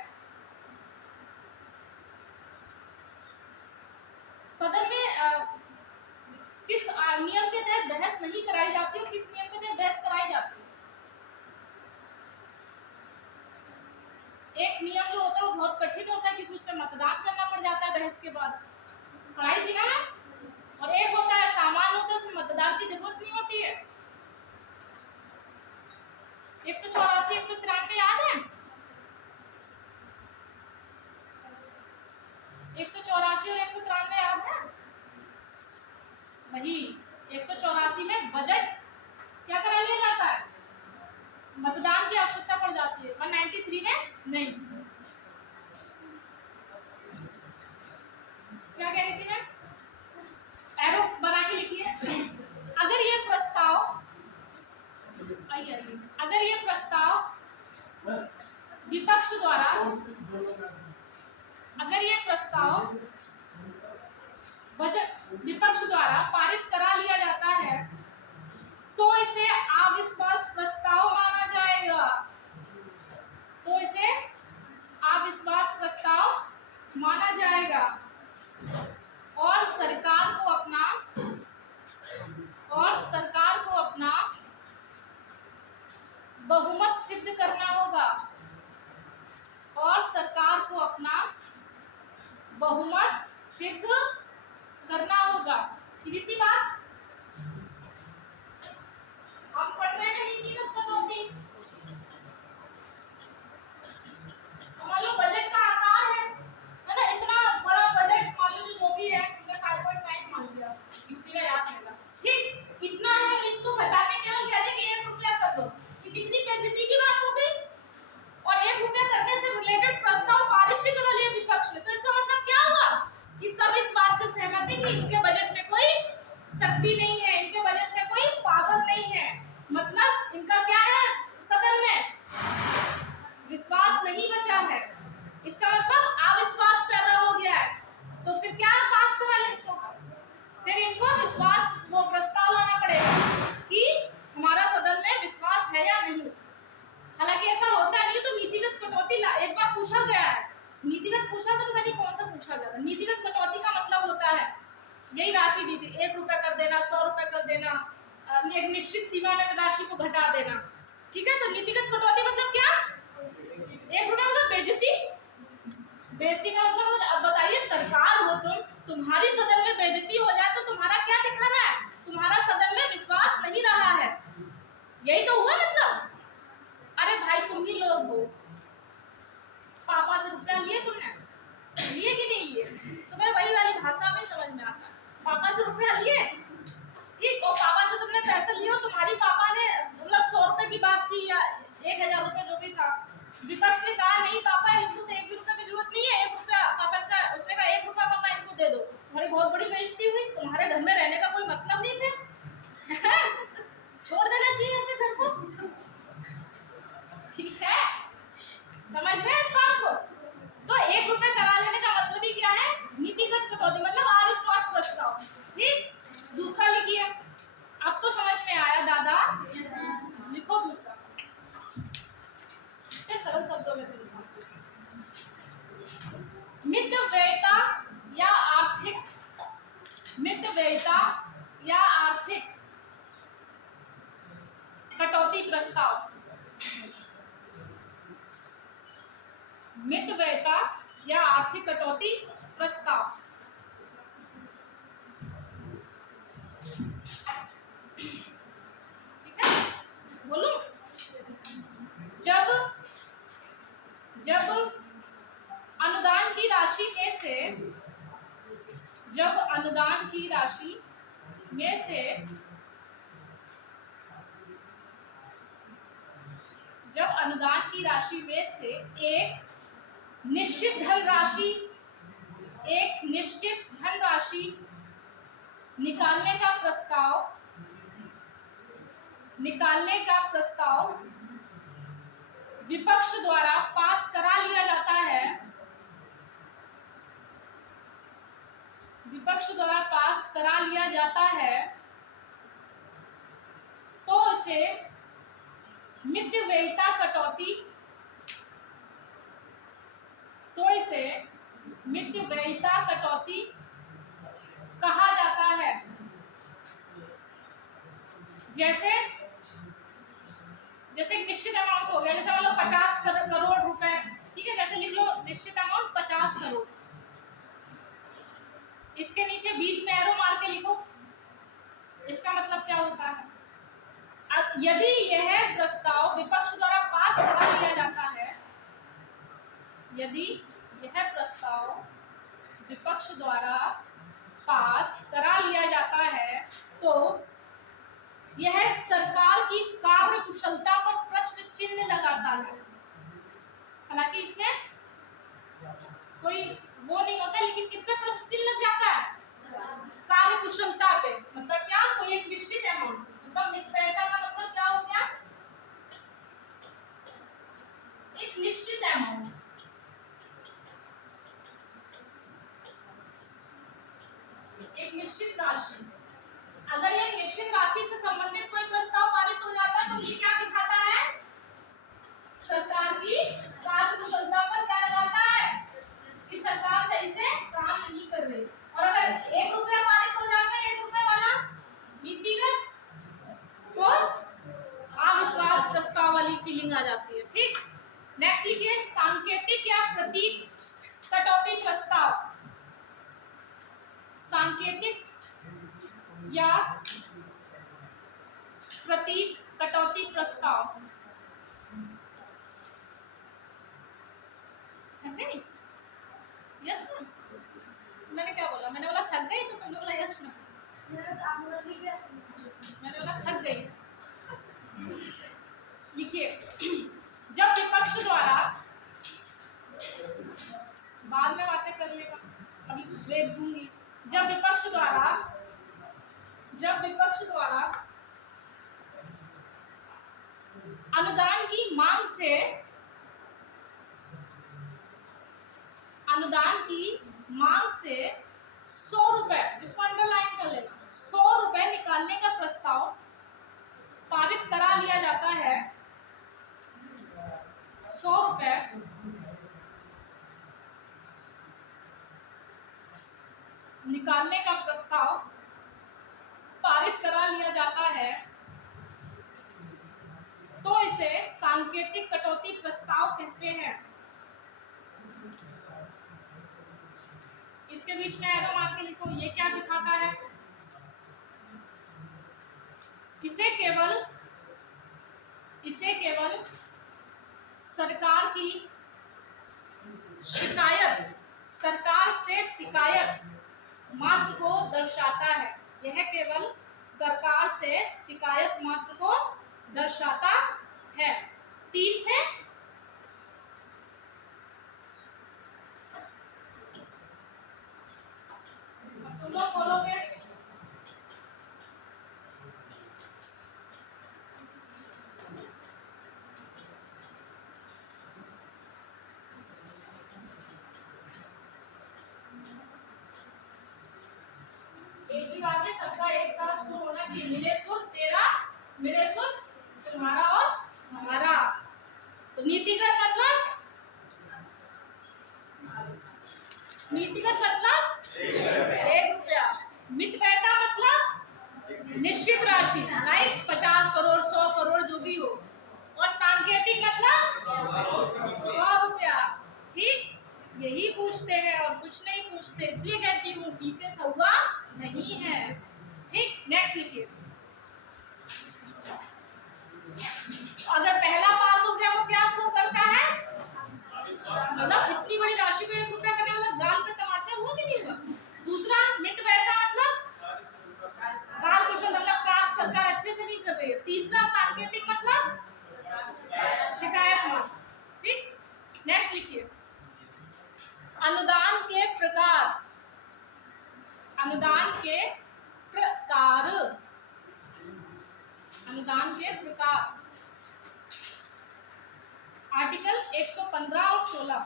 सदन में किस नियम के तहत बहस नहीं कराई जाती और किस नियम के तहत बहस कराई जाती है? एक नियम जो होता है वो बहुत कठिन होता है क्योंकि उसमें मतदान करना पड़ जाता है बहस के बाद, पढ़ाई थी ना। और एक होता है सामान्य होता है, उसमें मतदान की जरूरत नहीं होती है। 184 193 याद है? 184 और 193 याद है? वही 184 में बजट क्या करा लिया जाता है, मतदान की आवश्यकता पड़ जाती है। 193 में नहीं। क्या कह रही थी मैं? एरो बना के लिखिए। अगर ये प्रस्ताव अगर ये प्रस्ताव विपक्ष द्वारा, अगर ये प्रस्ताव बजट विपक्ष द्वारा पारित करा लिया जाता है तो इसे अविश्वास प्रस्ताव माना जाएगा। तो इसे अविश्वास प्रस्ताव माना जाएगा और सरकार को अपना बहुमत सिद्ध करना होगा। और सरकार को अपना बहुमत सिद्ध करना होगा। सीधी सी बात। हम पढ़ रहे हैं नीतिगत कटौती। मान लो बजट का आकार है ना, इतना बड़ा बजट, मान लो जो भी है 5.9 मान लिया, यूपी का याद रहेगा, ठीक, इतना है, इसको घटा के केवल कह दे कि 1 रुपया कर दो, ये कितनी बेइज्जती की बात हो गई। और 1 रुपया करने से रिलेटेड प्रस्ताव पारित भी करा लिया विपक्ष ने, तो इसका मतलब क्या हुआ कि सब इस बात से सहमत है कि इनके बजट में कोई शक्ति नहीं है, इनके बजट में कोई पावर नहीं है, मतलब इनका क्या है, सदन में विश्वास नहीं बचा है। इसका मतलब अविश्वास पैदा हो गया है। तो फिर क्या पास करा लेते, फिर इनको विश्वास वो प्रस्ताव लाना पड़ेगा कि हमारा सदन में विश्वास है या नहीं। हालांकि ऐसा होता नहीं, तो नीतिगत कटौती एक बार पूछा गया है, नीतिगत पूछा था, पता नहीं कौन सा पूछा गया था। नीतिगत कटौती का मतलब होता है यही राशि दी थी, 1 रुपया कर देना, 100 रुपया कर देना, एक निश्चित सीमा में राशि को घटा देना, ठीक है। तो नीतिगत कटौती मतलब क्या, 1 रुपया मतलब बेइज्जती, बेइज्जती का मतलब, अब बताइए सरकार हो तुम्हारी सदन में बेइज्जती हो जाए तो तुम्हारा क्या दिखाना है, तुम्हारा सदन में विश्वास नहीं रहा है, यही तो हुआ मतलब। अरे भाई तुम ही लोग हो, पापा से रुपया लिए तुमने, लिए कि नहीं लिए, तुम्हें वही वाली भाषा में समझ में आता है। पापा से रुपया लिए, ठीक, और पापा से तुमने पैसा लिया, तुम्हारी पापा ने मतलब 100 रुपए की बात थी या 1000 रुपए जो भी था, विपक्ष ने कहा नहीं पापा इसको तो 1 भी रुपए की जरूरत नहीं है, 1 रुपया पापा का, उसने कहा 1 रुपया पापा इनको दे दो, तुम्हारी बहुत बड़ी बेइज्जती हुई, तुम्हारे घर में रहने का कोई मतलब नहीं फिर छोड़ देना चाहिए ऐसे घर को, ठीक है, समझ गए इस बात को। तो 1 रुपया करा लेने का मतलब ही क्या है, नीतिगत कटौती मतलब अविश्वास प्रस्ताव, ठीक। दूसरा लिखिए, अब तो समझ में आया दादा, लिखो दूसरा, सरल शब्दों में से लिखो। मितव्ययिता या आर्थिक कटौती प्रस्ताव, मितव्ययिता या आर्थिक कटौती प्रस्ताव, ठीक है, बोलूं। जब अनुदान की राशि में से एक निश्चित धनराशि निकालने का प्रस्ताव विपक्ष द्वारा पास करा लिया जाता है इसे मितव्ययिता कटौती, तो इसे मितव्ययिता कटौती कहा जाता है। जैसे जैसे एक निश्चित अमाउंट हो गया, जैसे मान लो 50 करोड़ रुपए, ठीक है, जैसे लिख लो निश्चित अमाउंट 50 करोड़, इसके नीचे बीच में एरो मार के लिखो। इसका मतलब क्या होता है, यदि यह प्रस्ताव विपक्ष द्वारा पास करा लिया जाता है, यदि यह प्रस्ताव विपक्ष द्वारा पास करा लिया जाता है तो यह सरकार की कार्य कुशलता पर प्रश्न चिन्ह लगाता है। हालांकि इसमें कोई वो नहीं होता, लेकिन किस पे प्रश्न चिन्ह लग जाता है, कार्य कुशलता पे। मतलब क्या, कोई एक निश्चित अमाउंट, मतलब मितव्ययिता का मतलब क्या हो गया, एक निश्चित अमाउंट, एक निश्चित राशि। अगर ये निश्चित राशि से संबंधित कोई प्रस्ताव पारित हो जाता है तो ये क्या दिखाता है, सरकार की कार्य कुशलता पर क्या लगाता है कि सरकार सही से काम नहीं कर रही। और अगर 1 रुपया पारित हो जाता है, 1 रुपये वाला नीतिगत, तो अविश्वास प्रस्ताव वाली फीलिंग आ जाती है। ठीक, नेक्स्ट लिखिए सांकेतिक या प्रतीक कटौती प्रस्ताव। सांकेतिक या प्रतीक कटौती प्रस्ताव। थक गई? यस ना? मैंने क्या बोला, मैंने बोला थक गई तो तुमने बोला यस ना। मैंने बोला थक गई। लिखिए, जब विपक्ष द्वारा, बाद में बातें कर लेगा, अभी ब्रेक दूंगी। जब विपक्ष द्वारा अनुदान की मांग से 100 रुपए, इसको अंडरलाइन कर लेना, 100 रुपए निकालने का प्रस्ताव पारित करा लिया जाता है। 100 रुपए निकालने का प्रस्ताव पारित करा लिया जाता है तो इसे सांकेतिक कटौती प्रस्ताव कहते हैं। इसके बीच में एरो मार के लिखो, ये क्या दिखाता है, इसे केवल सरकार से शिकायत मात्र को दर्शाता है। यह केवल सरकार से शिकायत मात्र को दर्शाता है। 3 थे, तुम लोग बोलोगे एक ही बात है, सबका एक साथ सुर होना चाहिए। मेरे सुर तेरा, मेरे सुर तुम्हारा और हमारा। तो नीतिगत मतलब 1 रुपया। मितव्ययिता मतलब निश्चित राशि, लाइक 50 करोड़ 100 करोड़ जो भी हो। और सांकेतिक मतलब 100 रुपया। ठीक, यही पूछते हैं और कुछ नहीं पूछते, इसलिए कहती हूँ पीछे हुआ नहीं है। ठीक, नेक्स्ट लिखिए। अगर पहला पास हो गया वो क्या शो करता है, मतलब इतनी बड़ी राशि को 1 रुपया करने वाला गाल पे तमाचा हुआ कि नहीं हुआ। दूसरा मितव्ययिता मतलब कार्य कुशल, मतलब कार्य सरकार अच्छे से नहीं कर रही है। तीसरा सांकेतिक मतलब शिकायत मत। ठीक, नेक्स्ट लिखिए अनुदान के प्रकार। अनुदान के प्रकार आर्टिकल 115 और 16।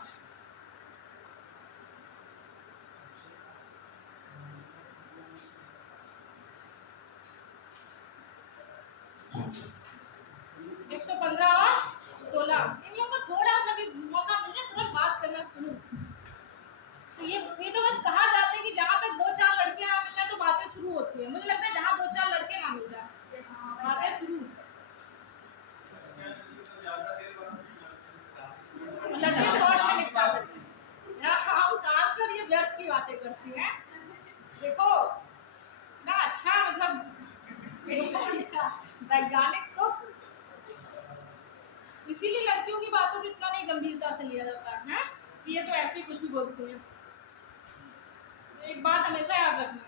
115 और 16। इन लोगों को थोड़ा सा भी मौका मिल जाए तुरंत बात करना शुरू। तो ये तो बस कहा जाता है कि जहाँ पे 2-4 लड़कियां ना मिल जाए तो बातें शुरू होती है। मुझे लगता है जहाँ 2-4 लड़के ना मिल जाए बातें शुरू, लड़के शॉर्ट में निपटा देते हैं। यार हम काम कर ये व्यर्थ की बातें करती हैं। देखो ना, अच्छा मतलब वैज्ञानिक तो इसीलिए लड़कियों की बातों को इतना नहीं गंभीरता से लिया जाता है कि ये तो ऐसे ही कुछ भी बोलती हैं। एक बात हमेशा याद रखना,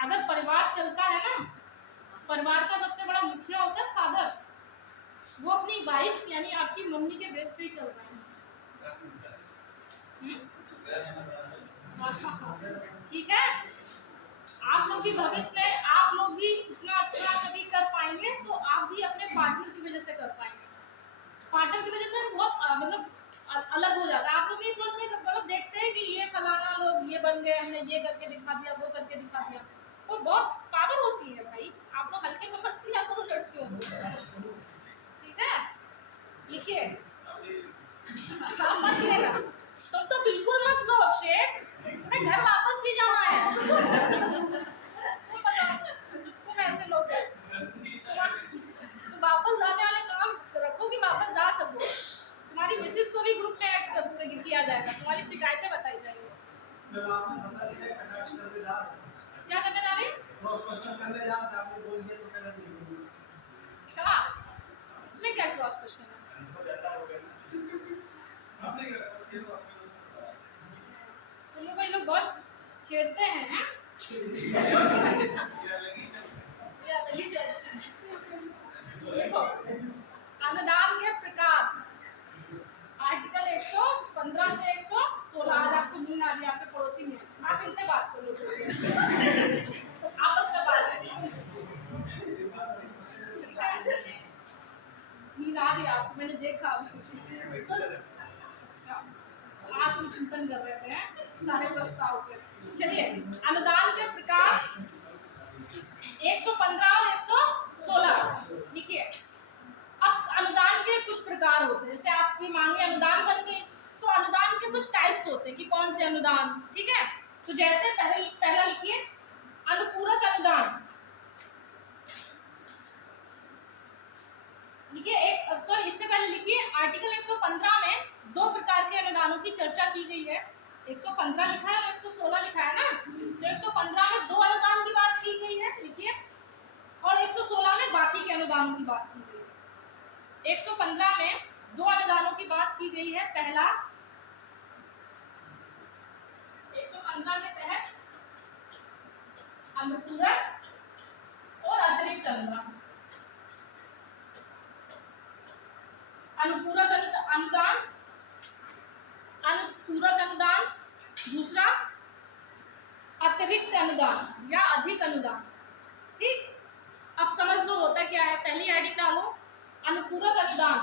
अगर परिवार चलता है ना, परिवार का सबसे बड़ा मुखिया होता है फादर, वो अपनी वाइफ यानी आपकी मम्मी के बेस पे ही चल रहा है। ठीक है, आप लोग भी भविष्य में आप लोग भी इतना अच्छा कभी कर पाएंगे तो आप भी अपने पार्टनर की वजह से कर पाएंगे। पार्टनर की वजह से बहुत मतलब अलग हो जाता है। आप लोग नहीं सोचते, मतलब देखते हैं कि ये फलाना लोग ये बन गए, हमने ये करके दिखा दिया, वो करके दिखा दिया, तो बहुत पावर होती है भाई। आप लोग हल्के में मत लिया करो लड़कियों को, ठीक है? लिखिए मत लिएगा, तुम तो बिल्कुल मत लो अभिषेक, तुम्हें घर वापस भी जाना है। तुम ऐसे लोग तुम वापस जाने वाले काम रखो कि वापस जा सको। तुम्हारी मिसेस को भी ग्रुप में ऐड किया जाएगा, तुम्हारी शिकायतें बताई जाएगी। क्या करने जा रही? क्या इसमें क्या क्रॉस क्वेश्चन है? तुम लोग ये लोग बहुत छेड़ते हैं। देखो अनुदान के प्रकार, आर्टिकल 115 से 116। आज आपको नींद आ रही है, आपके पड़ोसी में, आप इनसे बात कर लो, आपस में बात करो। नींद आ रही है आपको, मैंने देखा। अच्छा, आत्मचिंतन कर रहे थे सारे प्रस्ताव पे। चलिए, अनुदान के प्रकार 115 और 116 लिखिए। अब अनुदान के कुछ प्रकार होते हैं, जैसे आपकी मांगे अनुदान बन गई तो अनुदान के कुछ टाइप्स होते हैं कि कौन से अनुदान, ठीक है? तो जैसे पहला लिखिए अनुपूरक अनुदान। लिखिए एक, सॉरी इससे पहले लिखिए आर्टिकल 115 में 2 प्रकार के अनुदानों की चर्चा की गई है। 115 लिखा है और 116 लिखा है ना, तो 115 में 2 अनुदान की बात की गई है, लिखिए, और 116 में बाकी के अनुदानों की बात की गई है। 115 में 2 अनुदानों की बात की गई है। पहला 115 के तहत अनुपूरक और अतिरिक्त अनुदान। अनुपूरक अनुदान, अनुपूरक अनुदान, दूसरा अतिरिक्त अनुदान या अधिक अनुदान। ठीक, अब समझ लो होता क्या है। पहली हेडिंग डालो अनुपूरक अनुदान।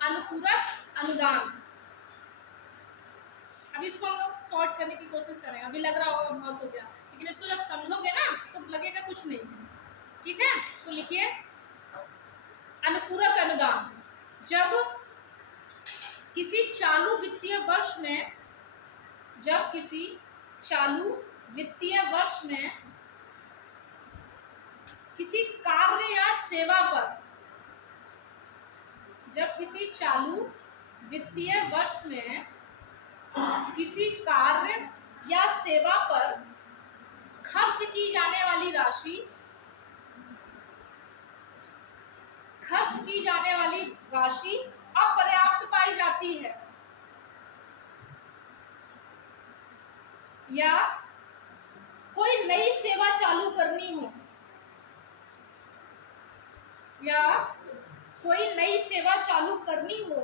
अनुपूरक अनुदान, अभी इसको हम लोग सॉर्ट करने की कोशिश करेंगे। अभी लग रहा होगा बहुत हो गया, लेकिन इसको जब समझोगे ना तो लगेगा कुछ नहीं, ठीक है? तो लिखिए अनुपूरक अनुदान, जब किसी चालू वित्तीय वर्ष में, जब किसी चालू वित्तीय वर्ष में किसी कार्य या सेवा पर, जब किसी चालू वित्तीय वर्ष में किसी कार्य या सेवा पर खर्च की जाने वाली राशि, खर्च की जाने वाली राशि अपर्याप्त पाई जाती है या कोई नई सेवा चालू करनी हो, या कोई नई सेवा चालू करनी हो,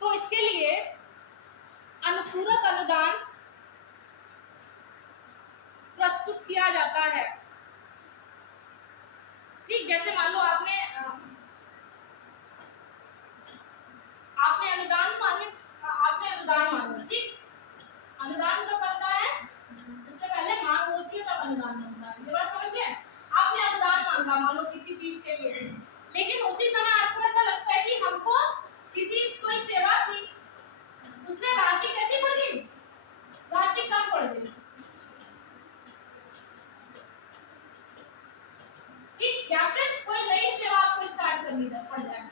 तो इसके लिए अनुपूरक अनुदान प्रस्तुत किया जाता है। ठीक, जैसे मान लो आपने अनुदान मांगे, ठीक, अनुदान कब बनता है? उससे पहले मांग होती है तब अनुदान बनता है। ये बात समझ गए? आपने अनुदान पड़ जाए।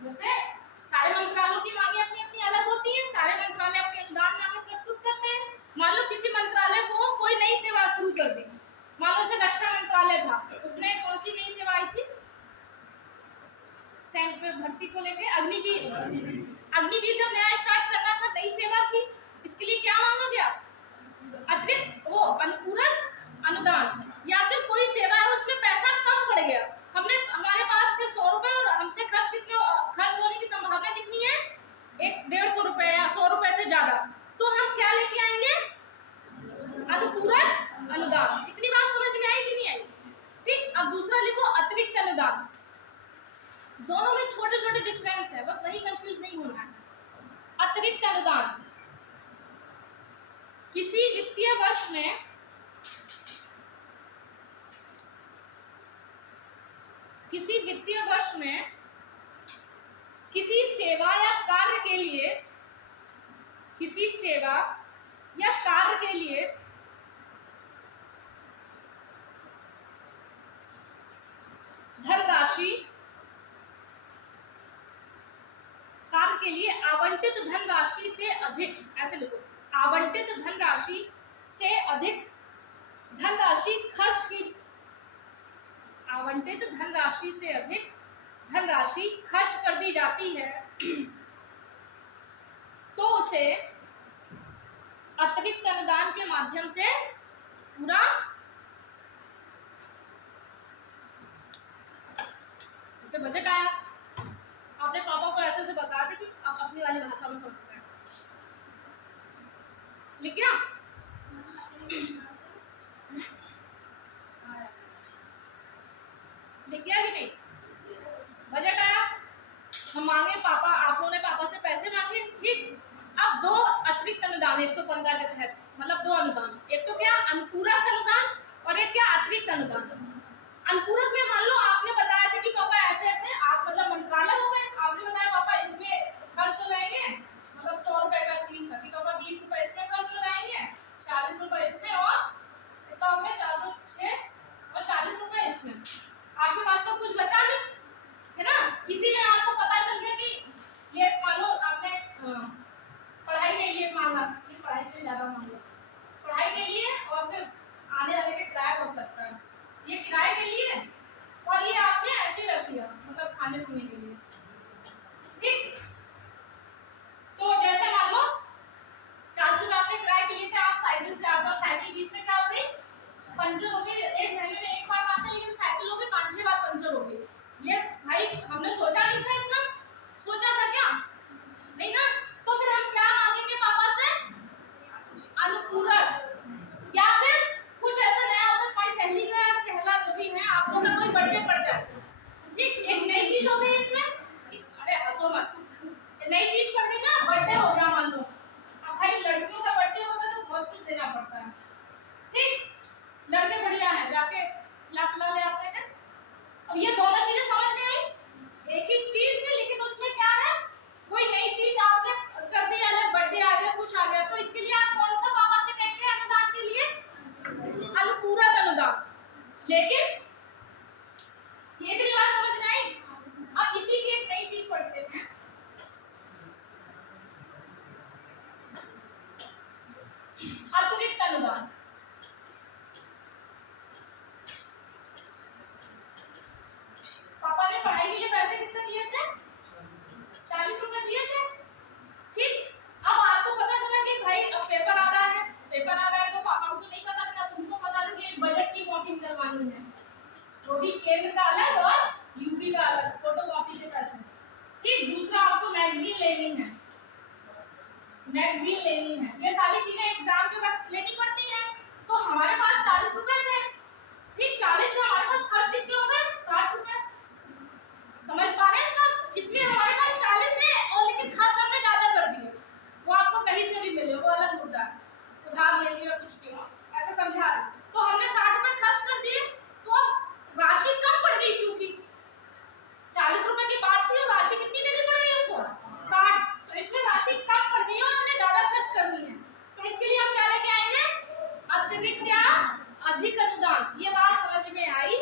जैसे सारे मंत्रालयों की मांगे अपनी अपनी अलग होती है, सारे मंत्रालय अपनी अनुदान मांगे प्रस्तुत करते हैं। मान लो किसी मंत्रालय को कोई नई सेवा शुरू कर दी, मान लो जैसे रक्षा मंत्रालय था, उसने कौन सी नई सेवा आई थी सैन्य भर्ती को लेके? अग्निवीर जब नया स्टार्ट करना था, नई सेवा थी, इसके लिए क्या मांगा गया? अतिरिक्त वो अनुपूरक अनुदान, या फिर कोई सेवा है उसमें पैसा कम पड़ गया, हमारे पास थे 100 रुपए और हमसे खर्च होने की संभावना कितनी है? 150 रुपए या 100 रुपए से ज्यादा, तो हम क्या लेके आएंगे? अनुपूरक अनुदान। इतनी बात समझ में आई कि नहीं आई? ठीक, अब दूसरा लिखो अतिरिक्त अनुदान। दोनों में छोटे छोटे डिफरेंस है, बस वही कंफ्यूज नहीं होना है। अतिरिक्त अनुदान किसी वित्तीय वर्ष में किसी सेवा या कार्य के लिए आवंटित धनराशि से अधिक, ऐसे लिखो, आवंटित धनराशि से अधिक धनराशि खर्च कर दी जाती है तो उसे अतिरिक्त अनुदान के माध्यम से पूरा जैसे बजट आया, आपने पापा को ऐसे बता दे कि आप अपनी वाली भाषा में समझते हैं। लिख गया? लिख गया कि नहीं? बजट आया, हम मांगे पापा, आप लोगों ने पापा से पैसे मांगे, ठीक। अब 2 अतिरिक्त अनुदान 115 के तहत, मतलब 2 अनुदान, एक तो क्या अनुपूरक अनुदान और एक क्या अतिरिक्त अनुदान। अनुपूरक में मान लो आपने बताया था कि पापा ऐसे ऐसे, आप मतलब मंत्रालय हो गए, आपने बताया पापा इसमें खर्च लगाएंगे, मतलब 100 रुपए का चीज था कि पापा 20 रुपए इसमें खर्च लगाएंगे, 40 रुपए इसमें, और कितना हो गया 4 2 6 और 40 रुपए इसमें। आपके पास तो कुछ बचा नहीं है ना, इसीलिए आपको पता चल गया कि ये मान लो आपने पढ़ाई के लिए मांगा, पढ़ाई के लिए ज्यादा मांगा, पढ़ाई के लिए और फिर आने वाले के किराया बहुत लगता है, ये किराए के लिए और ये आपने ऐसे रख लिया, मतलब खाने पीने के लिए, ठीक। तो जैसे मान लो 400 रुपए आपने किराए के लिए थे, आप साइकिल से आते हो, साइकिल बीच में क्या हो गई? पंचर हो गई। 1 महीने में 1 बार आते हैं, लेकिन साइकिल हो गई 5-6 बार पंचर हो गई। ये भाई हमने सोचा नहीं था इतना, सोचा था क्या? नहीं ना। तो फिर हम क्या मांगेंगे पापा से? अनुपूरक, या फिर कुछ ऐसा नया होगा, कोई सहेली का या सहला जो भी है, आप लोगों का कोई बर्थडे पड़ जाए, ठीक, एक नई चीज हो गई इसमें, अरे हंसो मत, नई चीज पड़ गई ना, बर्थडे हो गया मान लो, अब भाई लड़कियों का बर्थडे होता है तो बहुत कुछ देना पड़ता है, ठीक। लड़के बढ़िया है, जाके खिला ले आते हैं। अब ये दोनों चीजें समझ में आई, एक ही चीज थी, लेकिन उसमें क्या है, कोई नई चीज आपने कर दी, अलग बर्थडे आ गया, कुछ आ गया, तो इसके लिए आप कौन सा पापा से कहेंगे अनुदान के लिए? अनुपूरक अनुदान। लेकिन ये इतनी बात समझ में आई। अब इसी की एक नई चीज पढ़ते हैं, अतिरिक्त अनुदान। पापा ने पढ़ाई के लिए पैसे कितने दिए थे? 40 रुपए दिए थे, ठीक। अब आपको पता चला कि भाई अब पेपर आ रहा है, तो पापा को तो नहीं पता था, तुमको पता था कि बजट की कॉपी निकलवानी है, वो भी केंद्र का अलग और यूपी का अलग, फोटो कॉपी के पैसे, ठीक। दूसरा आपको मैगजीन लेनी है, ये सारी चीजें एग्जाम के वक्त लेनी पड़ती है। तो हमारे पास 40 रुपए थे, ठीक, 40 से हमारे पास खर्च कितने हो गए? 60 रुपए। समझ पा रहे हैं? इसमें हमारे पास 40 थे और लेकिन खर्च हमने ज्यादा कर दिए, वो आपको कहीं से भी मिले, वो अलग मुद्दा है, उधार ले लिया कुछ किया, ऐसे समझा रहे। तो हमने 60 रुपए खर्च कर दिए, तो अब राशि कम पड़ गई, चूंकि 40 रुपए की बात थी और राशि कितनी देनी पड़ गई हमको? 60। तो इसमें राशि कम पड़ गई और हमने ज्यादा खर्च करनी है, तो इसके लिए हम क्या लेके आएंगे? अतिरिक्त या अधिक अनुदान। ये बात समझ में आई?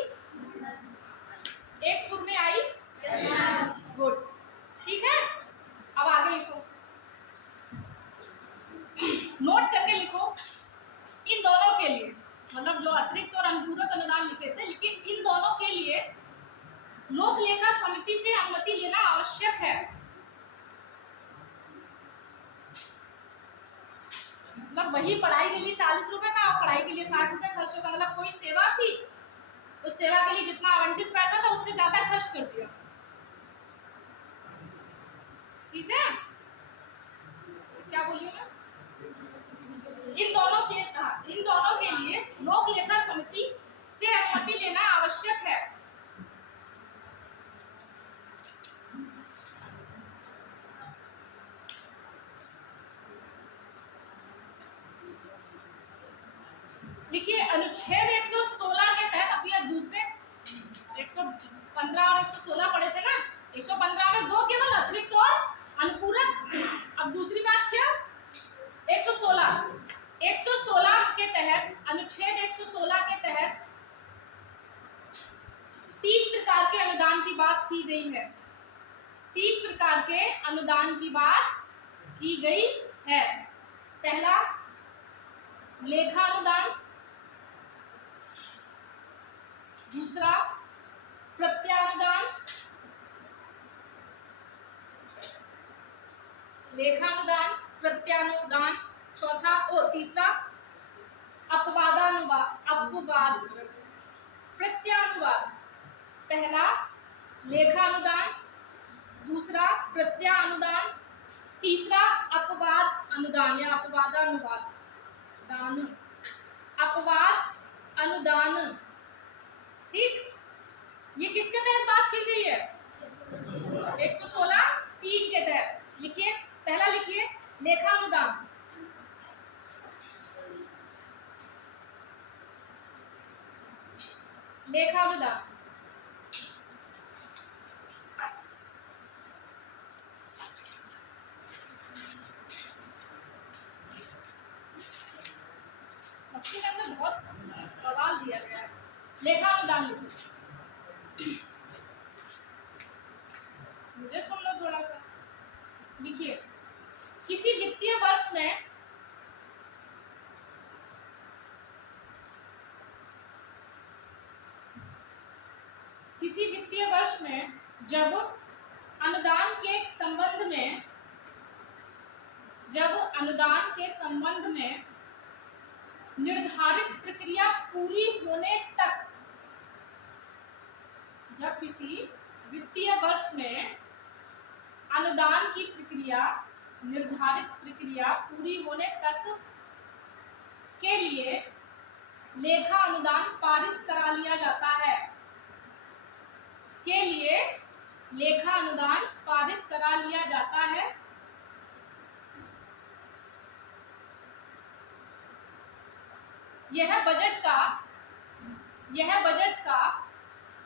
समिति से अनुमति लेना आवश्यक है। मतलब वही पढ़ाई के लिए 40 रुपए था और पढ़ाई के लिए 60 रुपए खर्च होगा। मतलब कोई सेवा थी, उस सेवा के लिए जितना आवंटित पैसा था उससे ज्यादा खर्च कर दिया। ठीक है, क्या बोलिए मैं? इन दोनों के लिए लोक लेखा समिति से अनुमति लेना आवश्यक है। लिखिए, अनुच्छेद 116 के तहत, अभी आप दूसरे 115 और 116 पढ़े थे ना। 115 में दो केवल अतिरिक्त और अनुपूरक। अब दूसरी बात क्या? 116 के तहत, अनुच्छेद 116 के तहत 3 प्रकार के अनुदान की बात की गई है। 3 प्रकार के अनुदान की बात की गई है। पहला लेखा अनुदान, दूसरा प्रत्यानुदान, लेखानुदान, प्रत्यानुदान, चौथा और तीसरा अपवाद प्रत्यानुवाद। पहला लेखानुदान, दूसरा प्रत्यानुदान, तीसरा अपवाद अनुदान या अपवादानुवाद अपवाद अनुदान। ठीक, ये किसके तहत बात की गई है? 116(3) के तहत। लिखिए, पहला लिखिए लेखानुदान। लेखानुदान बहुत सवाल दिया गया है। लेखानुदान लिखिए, मुझे सुन लो थोड़ा सा। लिखिए, किसी वित्तीय वर्ष में जब अनुदान के संबंध में निर्धारित प्रक्रिया पूरी होने तक, जब किसी वित्तीय वर्ष में अनुदान की निर्धारित प्रक्रिया पूरी होने तक के लिए लेखा अनुदान पारित करा लिया जाता है। के लिए लेखा अनुदान पारित करा लिया जाता है। यह बजट का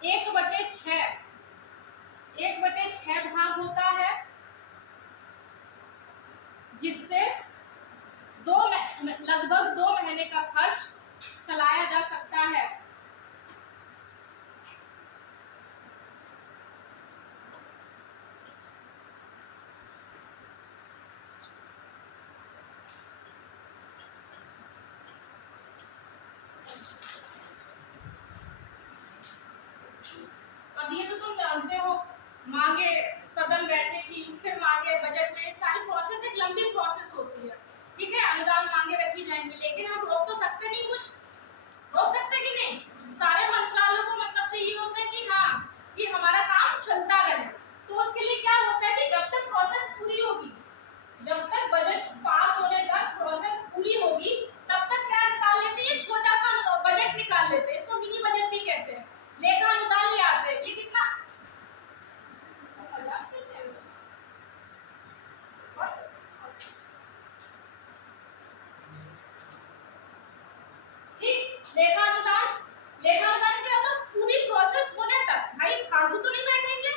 1/6 भाग होता है, जिससे लगभग 2 महीने का खर्च चलाया जा सकता है। अब ये तो तुम जानते हो, मांगे सदन बैठेगी, फिर मांगे बजट में, सारी प्रोसेस एक लंबी प्रोसेस होती है। ठीक है, अनुदान मांगे रखी जाएंगी, लेकिन हम रोक तो सकते नहीं, कुछ रोक सकते कि नहीं? सारे मंत्रालयों को मतलब चाहिए होता है कि हाँ, कि हमारा काम चलता रहे। तो उसके लिए क्या होता है कि जब तक प्रोसेस पूरी होगी, जब तक बजट पास होने तक प्रोसेस पूरी होगी, तब तक क्या निकाल लेते हैं? छोटा सा बजट निकाल लेते हैं, इसको मिनी बजट भी कहते हैं। लेखा अनुदान ले आते हैं। ये कितना ठीक। लेखा अनुदान क्या होता है? पूरी प्रोसेस होने तक। भाई फालतू तो नहीं बैठेंगे,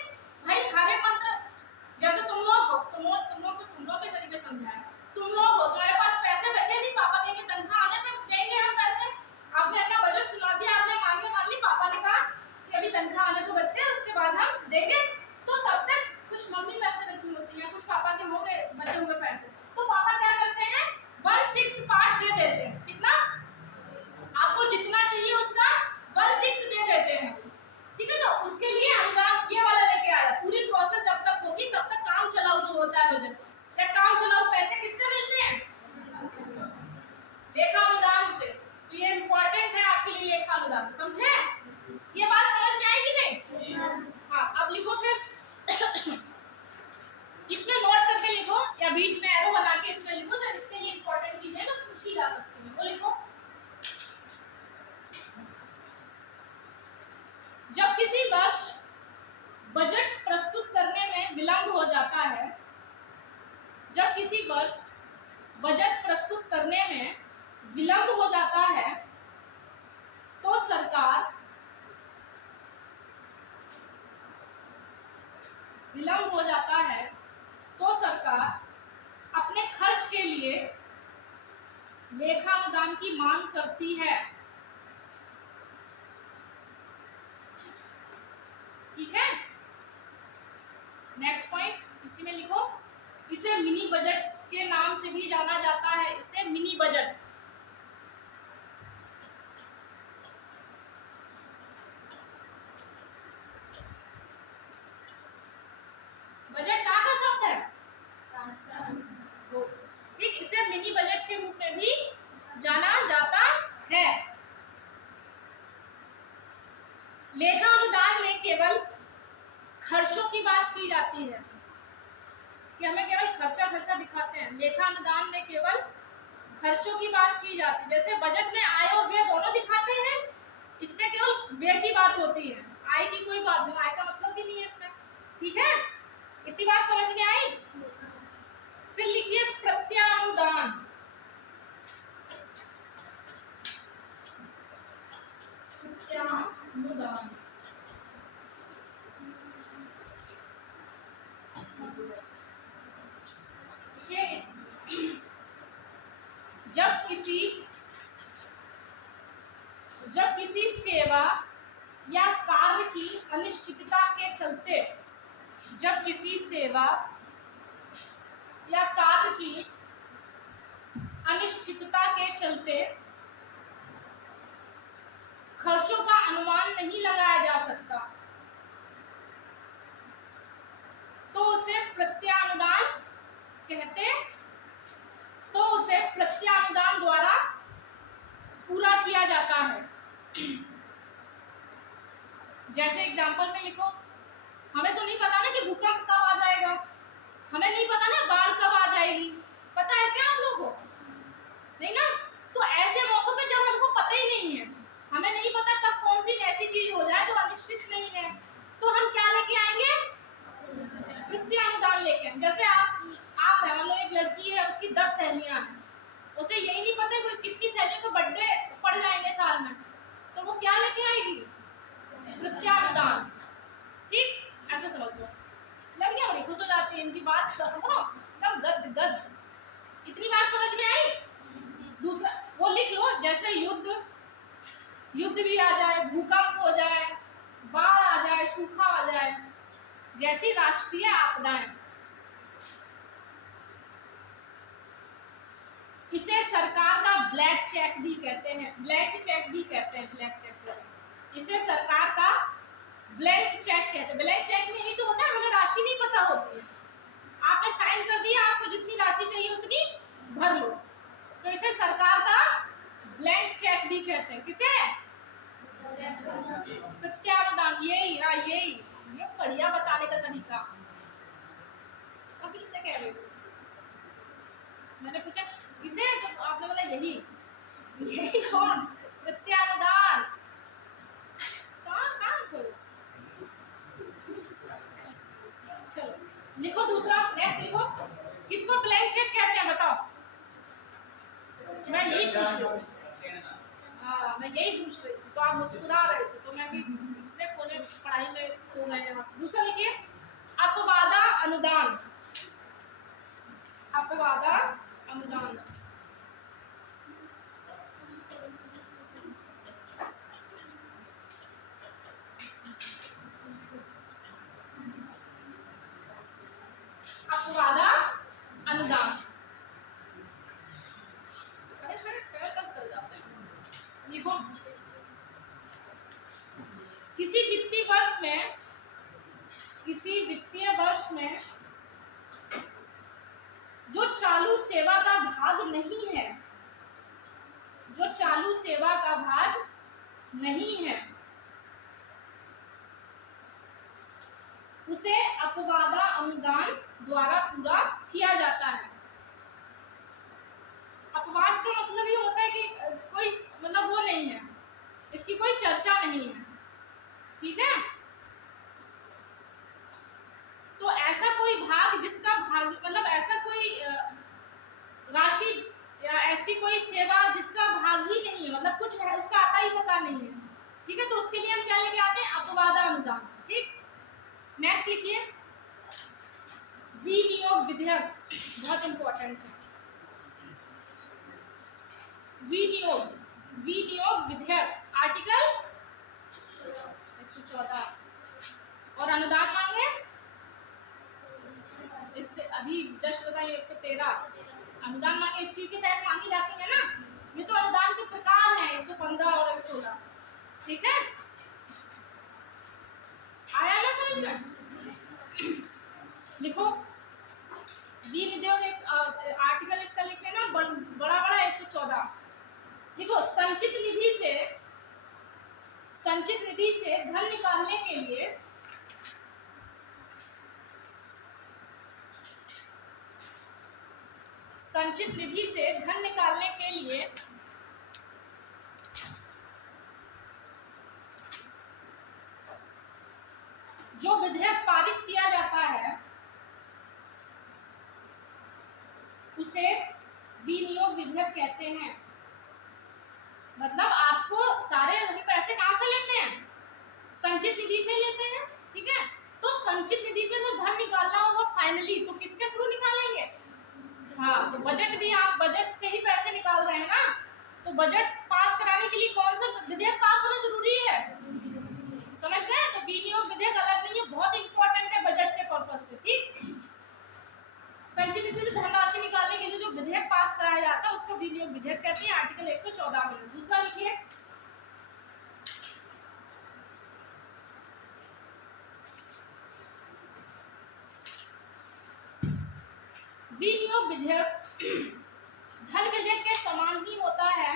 विलंब हो जाता है, जब किसी वर्ष बजट प्रस्तुत करने में विलंब हो जाता है, तो सरकार अपने खर्च के लिए लेखा अनुदान की मांग करती है। ठीक है, नेक्स्ट पॉइंट इसी में लिखो, इसे मिनी बजट के नाम से भी जाना जाता है। इसे मिनी बजट, बजट कहाँ का शब्द है? ठीक, इसे मिनी बजट के रूप में भी जाना जाता है। लेखा अनुदान में केवल खर्चों की बात की जाती है कि हमें केवल खर्चा दिखाते हैं। लेखा अनुदान में केवल खर्चों की बात की जाती है। जैसे बजट में आय और व्यय दोनों दिखाते हैं, इसमें केवल व्यय की बात होती है, आय की कोई बात नहीं, आय का मतलब भी नहीं है इसमें। ठीक है, इतनी बात समझ में आई? फिर लिखिए प्रत्यानुदान। प्रत्यानुदान जब किसी सेवा या कार्य की अनिश्चितता के चलते, जब किसी सेवा या कार्य की अनिश्चितता के चलते खर्चों का अनुमान नहीं लगाया जा सकता, तो उसे प्रत्यानुदान कहते, तो उसे प्रत्यानुदान द्वारा पूरा किया जाता है। जैसे एग्जांपल में लिखो, हमें तो नहीं पता ना कि भूकंप कब आ जाएगा, हमें नहीं पता ना बाढ़ कब आ जाएगी, पता है क्या आप लोगों को? नहीं ना। तो ऐसे मौकों पे जब हमको पता ही नहीं है, हमें नहीं पता कब कौन सी ऐसी चीज हो जाए जो अनिश्चित नहीं है, तो हम क्या लेके आएंगे? प्रत्यानुदान लेके। जैसे आप है, मान लो एक लड़की है, उसकी 10 सहेलियां हैं, उसे यही नहीं पता कोई कितनी सहेलियों के बर्थडे पड़ जाएंगे साल में, तो वो क्या लेके आएगी? प्रत्यानुदान। ठीक, ऐसे समझ लो। लड़कियां बड़ी खुश हो जाती है इनकी बात करो, एकदम गद। इतनी बात समझ में आई? दूसरा वो लिख लो, जैसे युद्ध भी आ जाए, भूकंप हो जाए, बाढ़ आ जाए, सूखा आ जाए, जैसी राष्ट्रीय आपदाएं, इसे सरकार का ब्लैंक चेक भी कहते हैं। ब्लैंक चेक भी कहते हैं, ब्लैंक चेक, इसे सरकार का ब्लैंक चेक कहते हैं। ब्लैंक चेक में यही तो होता है, हमें राशि नहीं पता होती है, आपने साइन कर दिया, आपको जितनी राशि चाहिए उतनी भर लो, तो इसे सरकार का ब्लैंक चेक भी कहते हैं। किसे? प्रत्यानुदान। यही ये बढ़िया बताने का तरीका। अभी से कह रही हूँ, मैंने पूछा किसे, तो आपने बोला यही कौन? प्रत्यानुदान। कहाँ को? चलो लिखो दूसरा, नेक्स्ट लिखो, किसको ब्लैंक चेक कहते हैं बताओ? मैं यही पूछ रही हूँ। हाँ, मैं यही पूछ रही थी, तो आप मुस्कुरा रहे थे, तो मैं भी इतने कोने पढ़ाई में खो गए हैं। दूसरा लिखिए अपवादा अनुदान। अपवादा अनुदान, अपवादा अनुदान। लिखो, किसी वित्तीय वर्ष में जो चालू सेवा का भाग नहीं है, जो चालू सेवा का भाग नहीं है, उसे अपवादा अनुदान द्वारा पूरा किया जाता है। अपवाद का मतलब ये होता है कि कोई मतलब वो नहीं है, इसकी कोई चर्चा नहीं है। ठीक है, तो ऐसा कोई सेवा जिसका भाग ही नहीं है, मतलब कुछ है उसका आता ही पता नहीं है, ठीक है, तो उसके लिए हम क्या लेके आते हैं, अपवादा अनुदान। ठीक, नेक्स्ट लिखिए विनियोग विधेयक, बहुत इंपॉर्टेंट है। विनियोग विधेयक आर्टिकल 114, और अनुदान मांगे इससे अभी जस्ट बताइए 113 अनुदान मांगे इसी के तहत मांगी जाती है ना। ये तो अनुदान के प्रकार हैं 115 और 116, ठीक है, आया ना समझ में। लिखो विनियोग आर्टिकल इसका लिखे ना बड़ा बड़ा 114। देखो संचित निधि से धन निकालने के लिए संचित निधि से धन निकालने के लिए जो विधेयक पारित किया जाता है उसे विनियोग विधेयक कहते हैं। मतलब आपको सारे पैसे कहां से लेते हैं, संचित निधि से लेते हैं, ठीक है, तो संचित निधि से जो धन निकालना होगा फाइनली तो किसके थ्रू निकालेंगे, हाँ, तो बजट भी आप बजट से ही पैसे निकाल रहे हैं ना, तो बजट पास कराने के लिए कौन सा विधेयक पास होना जरूरी है, समझ गए। तो विनियोग विधेयक अलग नहीं है, बहुत इंपॉर्टेंट है बजट के पर्पज से। ठीक, संचित निधि से धनराशि निकालने के लिए जो विधेयक पास कराया जाता है उसको विनियोग विधेयक कहते हैं, आर्टिकल 114 में। दूसरा लिखिए विनियोग विधेयक धन विधेयक के समान ही होता है।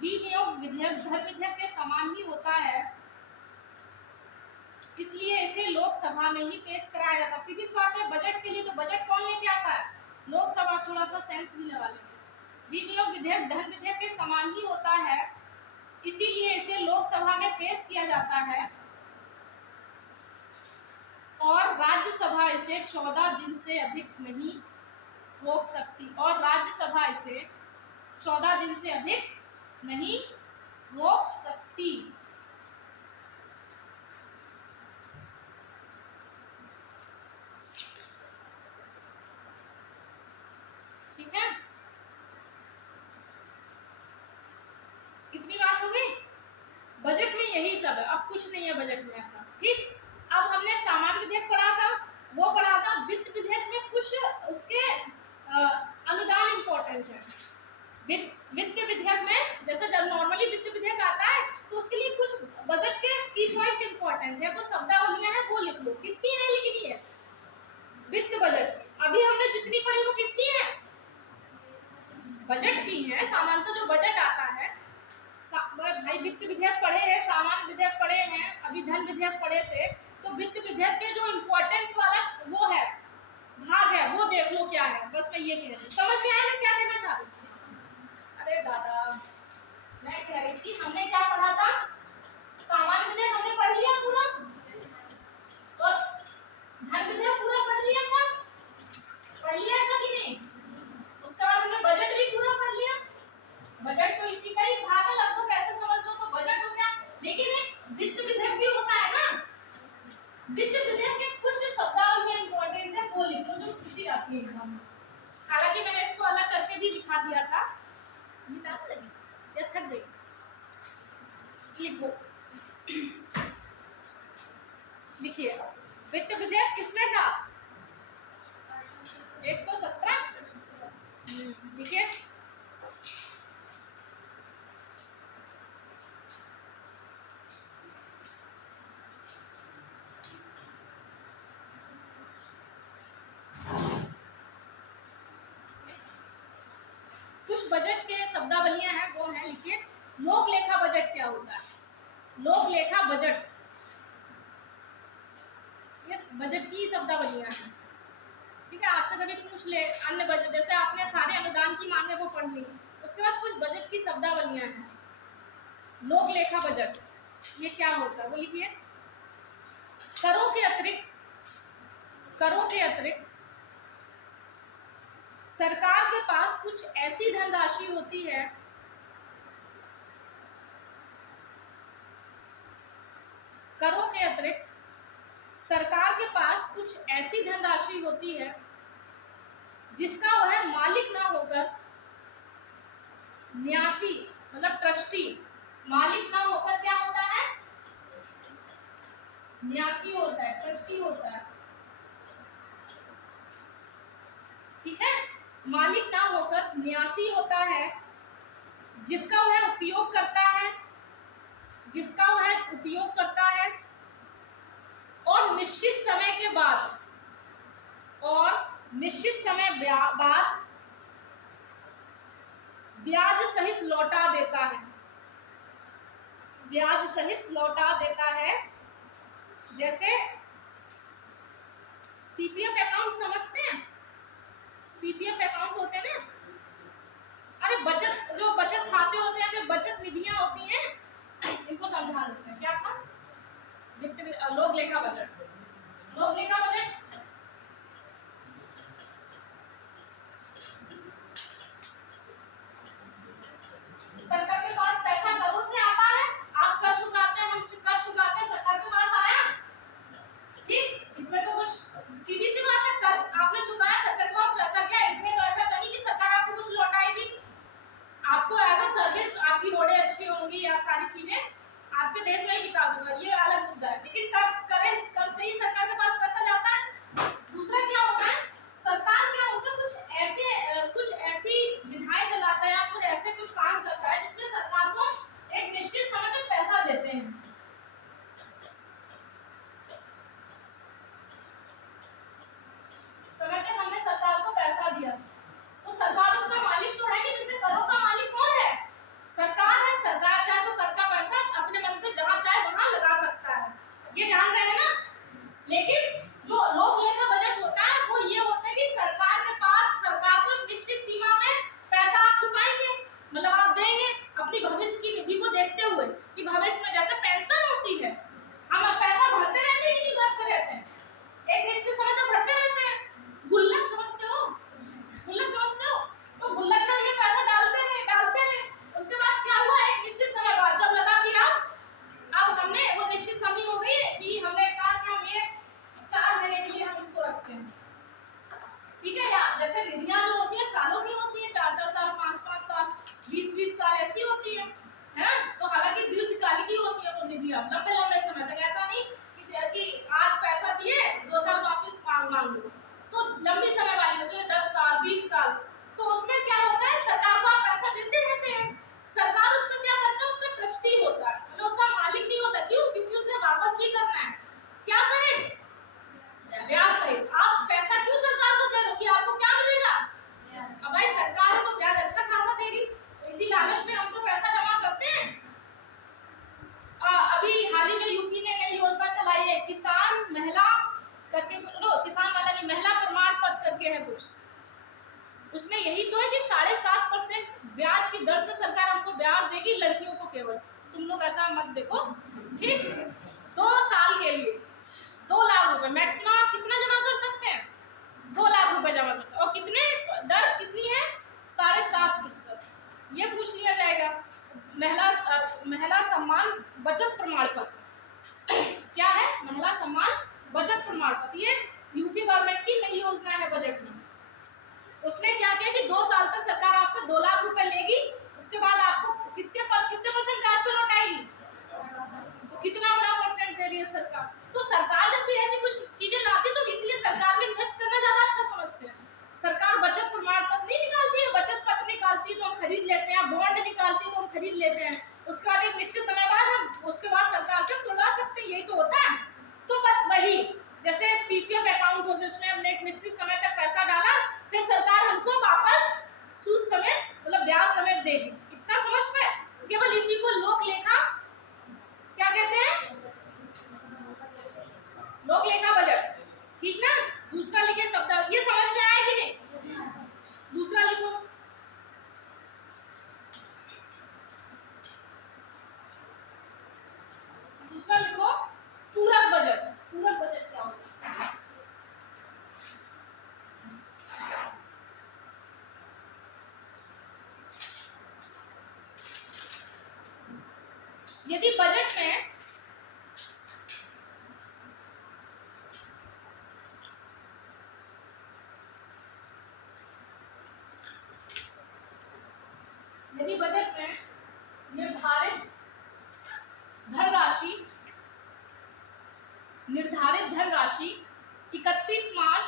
विनियोग विधेयक धन विधेयक के समान ही होता है, इसलिए इसे लोकसभा में ही पेश कराया जाता है। सीधी सी बात है, बजट के लिए तो बजट कौन लेके आता है, लोकसभा। थोड़ा सा सेंस भी लगा लेंगे। विनियोग विधेयक धन विधेयक के समान ही होता है, इसीलिए इसे लोकसभा में पेश किया जाता है और राज्यसभा इसे 14 दिन से अधिक नहीं रोक सकती, और राज्यसभा इसे 14 दिन से अधिक नहीं रोक सकती। ठीक है, इतनी बात हो गई। बजट में यही सब है, अब कुछ नहीं है बजट में ऐसा। ठीक, अब हमने सामान्य विधेयक पढ़ा था, वो पढ़ा था। वित्त विधेयक में कुछ उसके अनुदान इंपॉर्टेंट है। वित्त विधेयक में जैसे जब नॉर्मली वित्त विधेयक आता है तो उसके लिए कुछ बजट के की पॉइंट इंपॉर्टेंट है, कुछ शब्दावलियां हैं वो लिख लो। किसकी है लिखनी है, वित्त बजट। अभी हमने जितनी पढ़ी वो किसकी है, बजट की है। सामान्यतः जो बजट आता है, भाई वित्त विधेयक पढ़े हैं, सामान्य विधेयक पढ़े हैं, अभी धन विधेयक पढ़े थे, तो वित्त विधेयक के जो इम्पोर्टेंट वाला वो है भाग है वो देख लो क्या है। बस मैं ये कह रही हूँ, समझ में आया मैं क्या देना चाह रही हूँ। अरे दादा, मैं कह रही थी हमने क्या पढ़ा था, सामान्य विधेयक हमने पढ़ लिया पूरा, और धन विधेयक पूरा पढ़ लिया था कि नहीं। उसके बाद हमने बजट भी पूरा पढ़ लिया। बजट तो इसी का ही भाग है लगभग, ऐसे समझ लो तो बजट हो गया। लेकिन एक वित्त विधेयक भी होता है ना, वित्त विधेयक के कुछ शब्दावली इंपॉर्टेंट है वो लिख लो जो पूछी जाती है एग्जाम। हालांकि मैंने इसको अलग करके भी लिखा दिया था, या थक गई, लिखो। लिखिए वित्त विधेयक किसमें था, 117। लिखिए कुछ बजट के शब्दावलियां हैं वो हैं, लिखिए लोक लेखा बजट क्या होता है, लोक लेखा बजट, ये बजट की शब्दावलियां हैं। ठीक है, आपसे कभी पूछ ले अन्य बजट, जैसे आपने सारे अनुदान की मांगे वो पढ़ ली, उसके बाद कुछ बजट की शब्दावलियां हैं। लोक लेखा बजट ये क्या होता है वो लिखिए, करों के अतिरिक्त सरकार के पास कुछ ऐसी धनराशि होती है करों के अतिरिक्त, सरकार के पास कुछ ऐसी धनराशि होती है जिसका वह मालिक ना होकर न्यासी मतलब ट्रस्टी, मालिक ना होकर क्या होता है, न्यासी होता है, ट्रस्टी होता है। ठीक है, मालिक ना होकर न्यासी होता है जिसका वह उपयोग करता है, जिसका वह उपयोग करता है और निश्चित समय के बाद, और निश्चित समय बाद ब्याज सहित लौटा देता है, ब्याज सहित लौटा देता है। जैसे पीपीएफ अकाउंट समझते हैं, पीपीएफ अकाउंट होते हैं ना, अरे बचत, जो बचत खाते होते हैं, फिर बचत निधियां होती हैं, इनको समझा देते हैं। क्या था, लोक लेखा बजट, लोक लेखा बजट सरकार के पास पैसा करों से आता है, आप कर चुकाते हैं, हम कर चुकाते हैं, सरकार के पास आया। ठीक, इसमें तो कुछ सीधी सी बात है, कर आपने चुकाया, सरकार के पास पैसा गया, इसमें तो ऐसा नहीं कि सरकार आपको कुछ लौटाएगी। आपको एज अ सर्विस आपकी रोडें अच्छी होंगी या सारी चीजें आपके देश में विकास होगा, ये अलग मुद्दा है, लेकिन कर से ही सरकार के पास पैसा जाता है। दूसरा क्या होता है, सरकार क्या होता है, कुछ ऐसी विधाएं चलाता है या फिर ऐसे कुछ काम करता है जिसमें सरकार को एक निश्चित समय तक पैसा देते हैं। समय तक हमने सरकार को पैसा दिया, तो सरकार उसका मालिक तो है नहीं, जैसे करों का मालिक कौन है, सरकार है। सरकार चाहे तो कर का पैसा अपने मन से जहां चाहे वहां लगा सकता है, ये जान रहे हैं ना। लेकिन जो लोक लेखा बजट होता है वो ये होता है कि सरकार के पास, सरकार को एक निश्चित सीमा में पैसा आप चुकाएंगे, मतलब आप देंगे अपनी भविष्य की निधि को देखते हुए कि भविष्य में जैसे पेंशन होती है, हम पैसा भरते रहते हैं कि नहीं भरते रहते हैं, एक निश्चित समय तक भरते रहते हैं। गुल्लक समझते हो, गुल्लक समझते हो, तो गुल्लक में हमने पैसा डालते रहे, उसके बाद क्या हुआ, एक निश्चित समय बाद जब लगा कि अब हमने वो निश्चित समय हो गई कि हमने कहा कि हम ये 4 महीने के लिए हम इसको रखते हैं। ठीक है, या जैसे निधियां जो होती है सालों की होती है, 4-4 साल, 5-5 साल, 20-20 साल ऐसी होती है ना। तो हालांकि दीर्घकालिक ही होती है वो निधियां, लंबे समय तक, ऐसा नहीं कि आज पैसा दिए 2 साल वापस मांग लो, तो लंबी समय वाली होती है, 10 साल 20 साल। तो उसमें क्या होता है, सरकार को आप पैसा देते रहते हैं, सरकार उसका क्या करता है, उसका ट्रस्टी होता है, मतलब उसका मालिक नहीं होता। क्यों, क्योंकि उसे वापस भी करना है, क्या सहित, ब्याज सहित। आप पैसा क्यों सरकार को दे रहे हो कि आपको क्या मिलेगा, अब भाई सरकार है तो ब्याज अच्छा खासा देगी, तो इसी लालच में हम तो पैसा जमा करते हैं। अभी हाल ही में यूपी ने नई योजना चलाई है, किसान महिला करके, किसान वाला नहीं, महिला प्रमाण पत्र करके है कुछ, उसमें यही तो है कि 7.5% ब्याज की दर से सरकार हमको ब्याज देगी, लड़कियों को केवल। तुम लोग ऐसा मत देखो, ठीक, 2 साल के लिए 2 लाख रुपए मैक्सिमम आप कितना जमा कर सकते हैं, 2 लाख रुपए जमा कर सकते, और कितने दर कितनी है, 7.5%। ये पूछ लिया जाएगा। महिला सम्मान बचत प्रमाण पत्र क्या है, महिला सम्मान बचत प्रमाण पत्र, ये यूपी गवर्नमेंट की नई योजना है बजट में। उसमें क्या किया कि 2 साल तक सरकार आपसे 2 लाख रुपए लेगी, उसके बाद आपको कितने % ब्याज पे लौटाएगी, तो कितना बड़ा % दे रही है सरकार। तो सरकार जब भी ऐसी कुछ चीजें लाती है तो इसलिए सरकार में इन्वेस्ट करना ज्यादा अच्छा समझते हैं। सरकार बचत प्रमाण पत्र नहीं निकालती है, बचत पत्र निकालती है तो हम खरीद लेते हैं, बॉन्ड निकालती है तो हम खरीद लेते हैं, उसके बाद एक निश्चित समय बाद हम उसके बाद सरकार से तुड़वा सकते हैं, यही तो होता है। तो वही जैसे पीपीएफ अकाउंट हो गया, उसमें हमने एक निश्चित समय तक पैसा डाला, फिर सरकार हमको वापस सूद समेत मतलब ब्याज समेत देगी। इतना समझ में, केवल इसी को लोक लेखा क्या कहते हैं, लोक लेखा बजट, ठीक ना। दूसरा लिखे शब्द, ये समझ में आया कि नहीं, दूसरा लिखो, दूसरा लिखो पूरक बजट। पूरक बजट क्या होता है, यदि बजट में निर्धारित धनराशि 31 मार्च,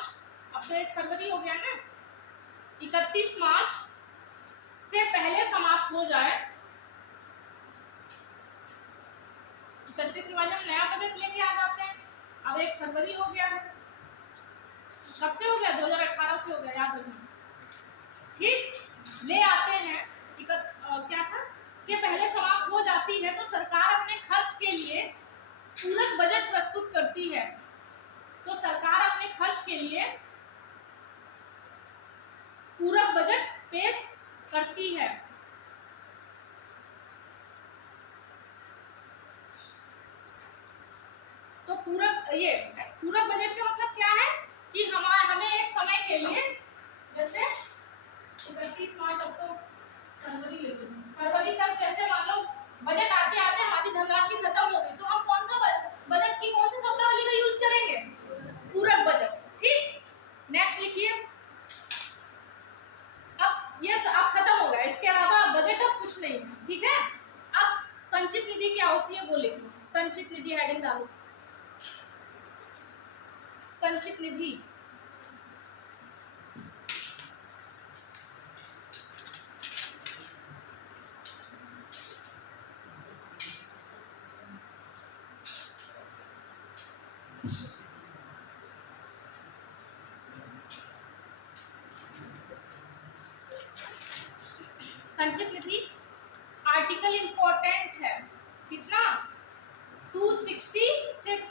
अब तो 1 फरवरी हो गया ना, 31 मार्च से पहले समाप्त हो जाए। 31 मार्च हम नया बजट लेके आ जाते हैं, अब 1 फरवरी हो गया है। कब से हो गया? 2018 से हो गया, याद रखना। ठीक, ले आते हैं क्या था कि पहले समाप्त हो जाती है तो सरकार अपने खर्च के लिए पूरक बजट प्रस्तुत करती है। तो सरकार अपने खर्च के लिए पूरक बजट पेश करती है। तो पूरक बजट का मतलब क्या है कि हमें एक समय के लिए, जैसे 31 मार्च, अब तो फरवरी तक, जैसे मान लो बजट आते आते हमारी धनराशि खत्म हो गई, तो हम कौन सा बजट की कौन सी शब्दावली का यूज करेंगे? पूरक बजट। ठीक, नेक्स्ट लिखिए। अब ये अब खत्म हो गया, इसके अलावा बजट अब कुछ नहीं है। ठीक है, अब संचित निधि क्या होती है वो लिख लो। संचित निधि हेडिंग डालो, संचित निधि। संचित निधि आर्टिकल इंपॉर्टेंट है, कितना? 266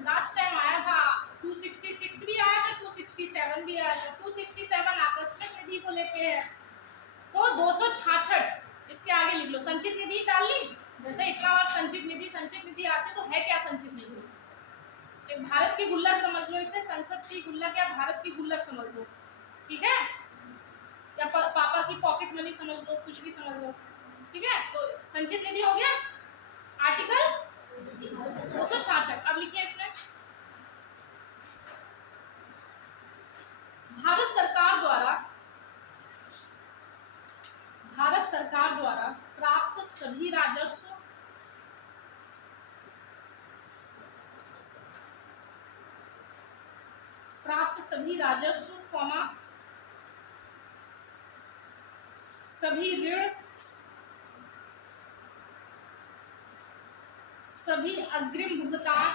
लास्ट टाइम आया था, 266 भी आया था, 267 भी आया था। 267 आकस्मिक निधि को लेके है, तो 266 इसके आगे लिख लो। संचित निधि डाल ली, जैसे इतना बार संचित निधि आती तो है क्या संचित निधि? एक भारत की गुल्लक समझ लो इसे, संसद की गुल्लक या भारत की गुल्लक समझ लो। ठीक है, या पापा की पॉकेट मनी समझ लो, कुछ भी समझ लो। ठीक है, तो संचित निधि हो गया आर्टिकल 266। अब लिखिए इसमें, भारत सरकार द्वारा प्राप्त सभी राजस्व सभी ऋण, सभी अग्रिम भुगतान,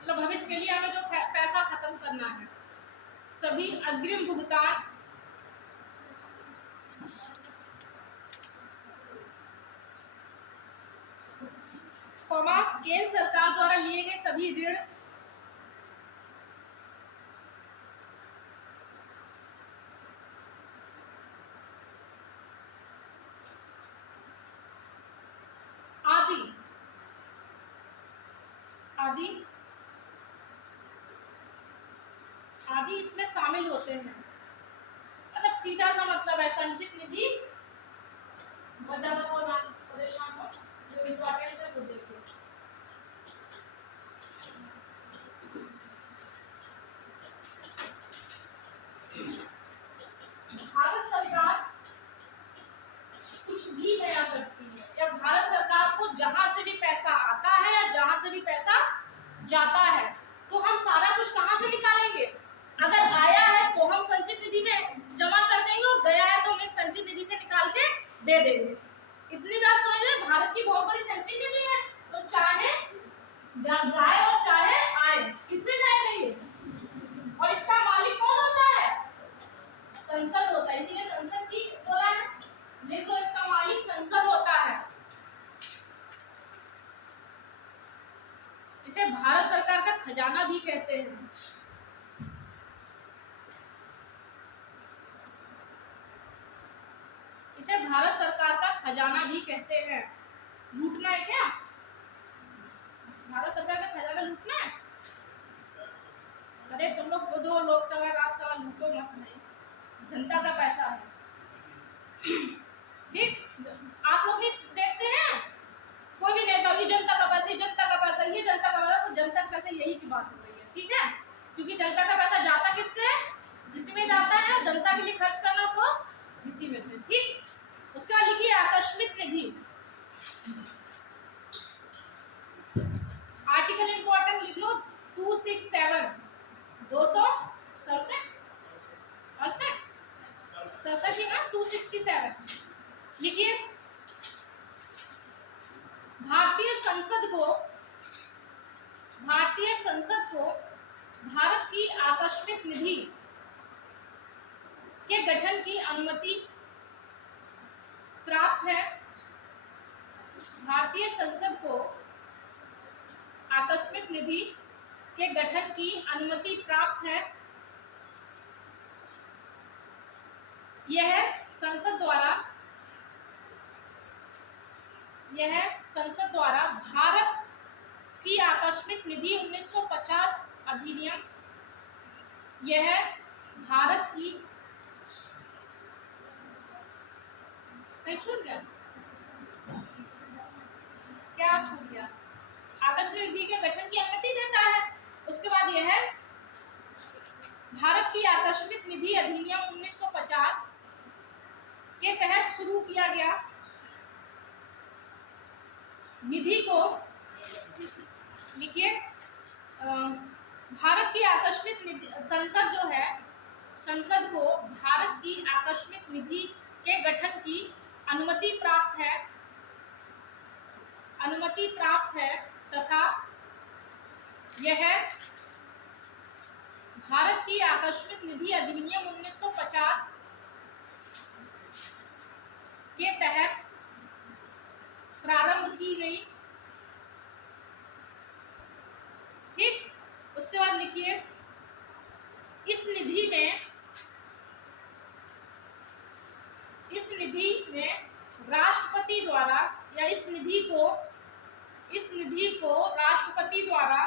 मतलब भविष्य के लिए हमें जो पैसा खत्म करना है, सभी अग्रिम भुगतान केंद्र सरकार द्वारा लिए गए सभी ऋण, आदि इसमें शामिल होते हैं। मतलब सीधा सा मतलब है संचित निधि, परेशान हो, जो इम्पोर्टेंट है वो देखो। भारत सरकार कुछ भी नया करती है, या भारत सरकार को जहां से भी पैसा आता है या जहां से भी पैसा जाता है, तो हम सारा कुछ कहां से निकालेंगे? अगर आया है तो हम संचित निधि में जमा कर देंगे, और गया है तो हम संचित निधि से निकाल के दे देंगे। इतनी बात समझ लो, भारत की बहुत बड़ी संचित निधि है, तो चाहे जाए और चाहे आए, इसमें जाएगा ये। और इसका मालिक कौन होता है? संसद होता है, इसीलिए संसद की बोला है, लिख लो, इसका मालिक संसद होता है। इसे भारत सरकार का खजाना भी कहते हैं। इसे भारत सरकार का खजाना भी कहते हैं। लूटना है क्या? भारत सरकार का खजाना लूटना है? अरे तुम लोग खुद हो, लोकसभा राज्यसभा लूटो मत, नहीं, जनता का पैसा है। ठीक, आप लोग भी देखते हैं, कोई भी नेता की जनता का पैसा, जनता का पैसा, ये जनता का पैसा, तो जनता का पैसा, यही की बात हो रही है। ठीक है, क्योंकि जनता का पैसा जाता किससे, इसी में जाता है, जनता के लिए खर्च करना तो इसी में से। ठीक, उसके बाद लिखिए आकस्मिक निधि। आर्टिकल इंपॉर्टेंट लिख लो 267, 267 67 ही ना, 267 लिखिए। भारतीय संसद को भारत की आकस्मिक निधि के गठन की अनुमति प्राप्त है। भारतीय संसद को आकस्मिक निधि के गठन की अनुमति प्राप्त है। यह संसद द्वारा भारत की आकस्मिक निधि 1950 अधिनियम, यह भारत की, नहीं छूट गया, क्या छूट गया, आकस्मिक निधि के गठन की अनुमति देता है। उसके बाद यह है भारत की आकस्मिक निधि अधिनियम 1950 के तहत शुरू किया गया। निधि को लिखिए, भारत की आकस्मिक निधि, संसद जो है, संसद को भारत की आकस्मिक निधि के गठन की अनुमति प्राप्त है तथा यह भारत की आकस्मिक निधि अधिनियम 1950 के तहत प्रारंभ की गई। ठीक, उसके बाद लिखिए, इस निधि में राष्ट्रपति द्वारा, या इस निधि को राष्ट्रपति द्वारा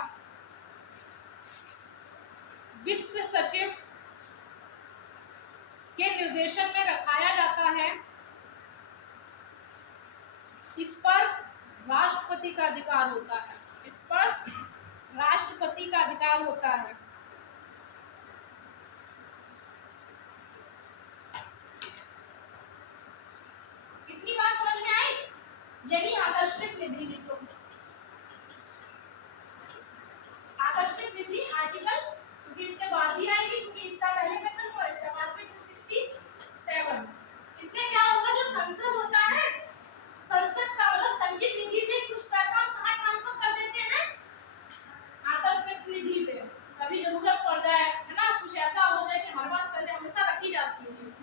वित्त सचिव के निर्देशन में रखाया जाता है। इस पर राष्ट्रपति का अधिकार होता है। इस पर राष्ट्रपति का अधिकार होता है। इतनी बात समझ में आई? यही आकस्मिक निधि लिख लो। आकस्मिक निधि आर्टिकल, क्योंकि इसके बाद ही आएगी, क्योंकि इसका पहले खत्म हुआ, इसका बाद में 267। इसमें क्या होगा, जो संसद होता है, संसद का मतलब संचित निधि से कुछ पैसा हम कहाँ ट्रांसफर कर देते हैं, आकस्मिक निधि पे। कभी जरूरत पड़ जाए, है ना, कुछ ऐसा हो जाए कि हमारे पास पहले हमेशा रखी जाती है,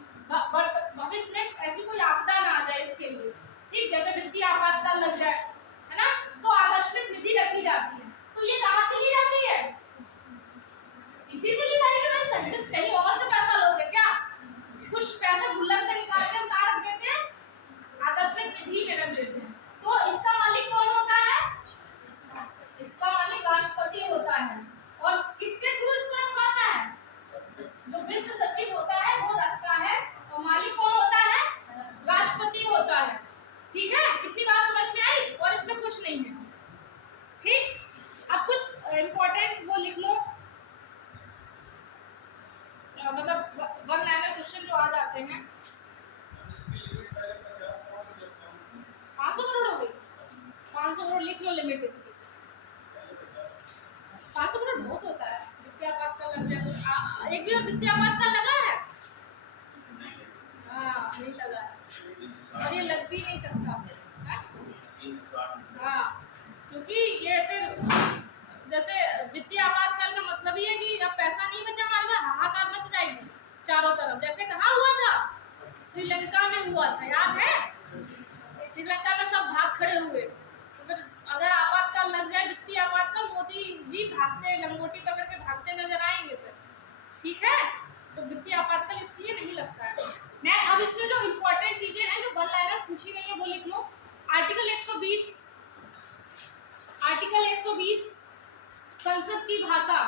भविष्य में ऐसी कोई आपदा ना आ जाए इसके लिए। ठीक, जैसे वित्तीय आपातकाल लग जाए, है ना, तो आकस्मिक निधि रखी जाती है। तो ये कहाँ से ली जाती है, इसी से ली जाएगी भाई। संचित कहीं और से पैसा लोगे क्या, कुछ पैसा गुल्लक से निकाल के हम कहाँ रख देते हैं, आकस्मिक निधि में रख देते हैं। तो इसका मालिक कौन होता है, इसका मालिक राष्ट्रपति होता है। और किसके थ्रू इसको रखवाता है, जो वित्त सचिव होता है वो रखता है, और मालिक कौन होता है, राष्ट्रपति होता है। ठीक है, इतनी बात समझ में आई? और इसमें कुछ नहीं है। ठीक, अब कुछ इंपॉर्टेंट वो लिख लो, मतलब वन लाइनर क्वेश्चन जो आ जाते हैं। 500 करोड़ हो गई, 500 करोड़ लिख लो लिमिट इसकी। 500 करोड़ बहुत होता है, वित्तीय आपातकाल लग जाए तो। एक भी वित्तीय आपातकाल लगा है? हाँ, नहीं लगा है, और ये लग भी नहीं सकता। हाँ, क्योंकि ये फिर जैसे वित्तीय आपातकाल का मतलब ही है कि अब पैसा नहीं बचा हमारे पास, हाहाकार मच जाएगी चारों तरफ। जैसे कहाँ हुआ था, श्रीलंका में हुआ था, याद है? श्रीलंका में सब भाग खड़े हुए। तो फिर अगर आपातकाल लग जाए, वित्तीय आपातकाल, मोदी जी भागते, लंगोटी पकड़ के भागते नजर आएंगे फिर। ठीक है, तो वित्तीय आपातकाल इसलिए नहीं लगता है। मैं अब इसमें जो इम्पोर्टेंट चीजें हैं, जो वन लाइनर पूछी गई है, वो लिख लो। आर्टिकल 120 संसद की भाषा,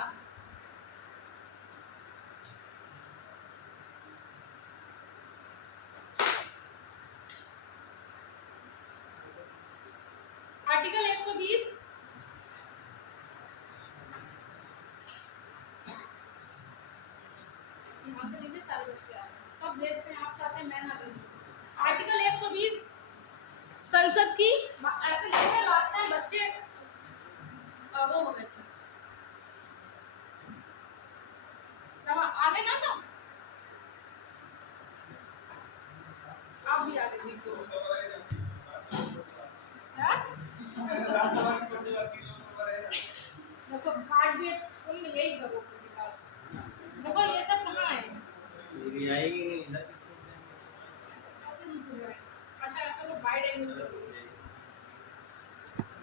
120 यहाँ से लीजिए, सारे बच्चे आ रहे हैं, सब भेजते हैं, आप चाहते हैं मैं ना भेजूं। आर्टिकल 120 संसद की, ऐसे लिखे लास्ट टाइम बच्चे वो हो गए थे, सब आगे ना, सब आप भी आगे वीडियो देखो कार्ड भी तुम यही करो, देखो ये सब कहाँ है, आएगी नहीं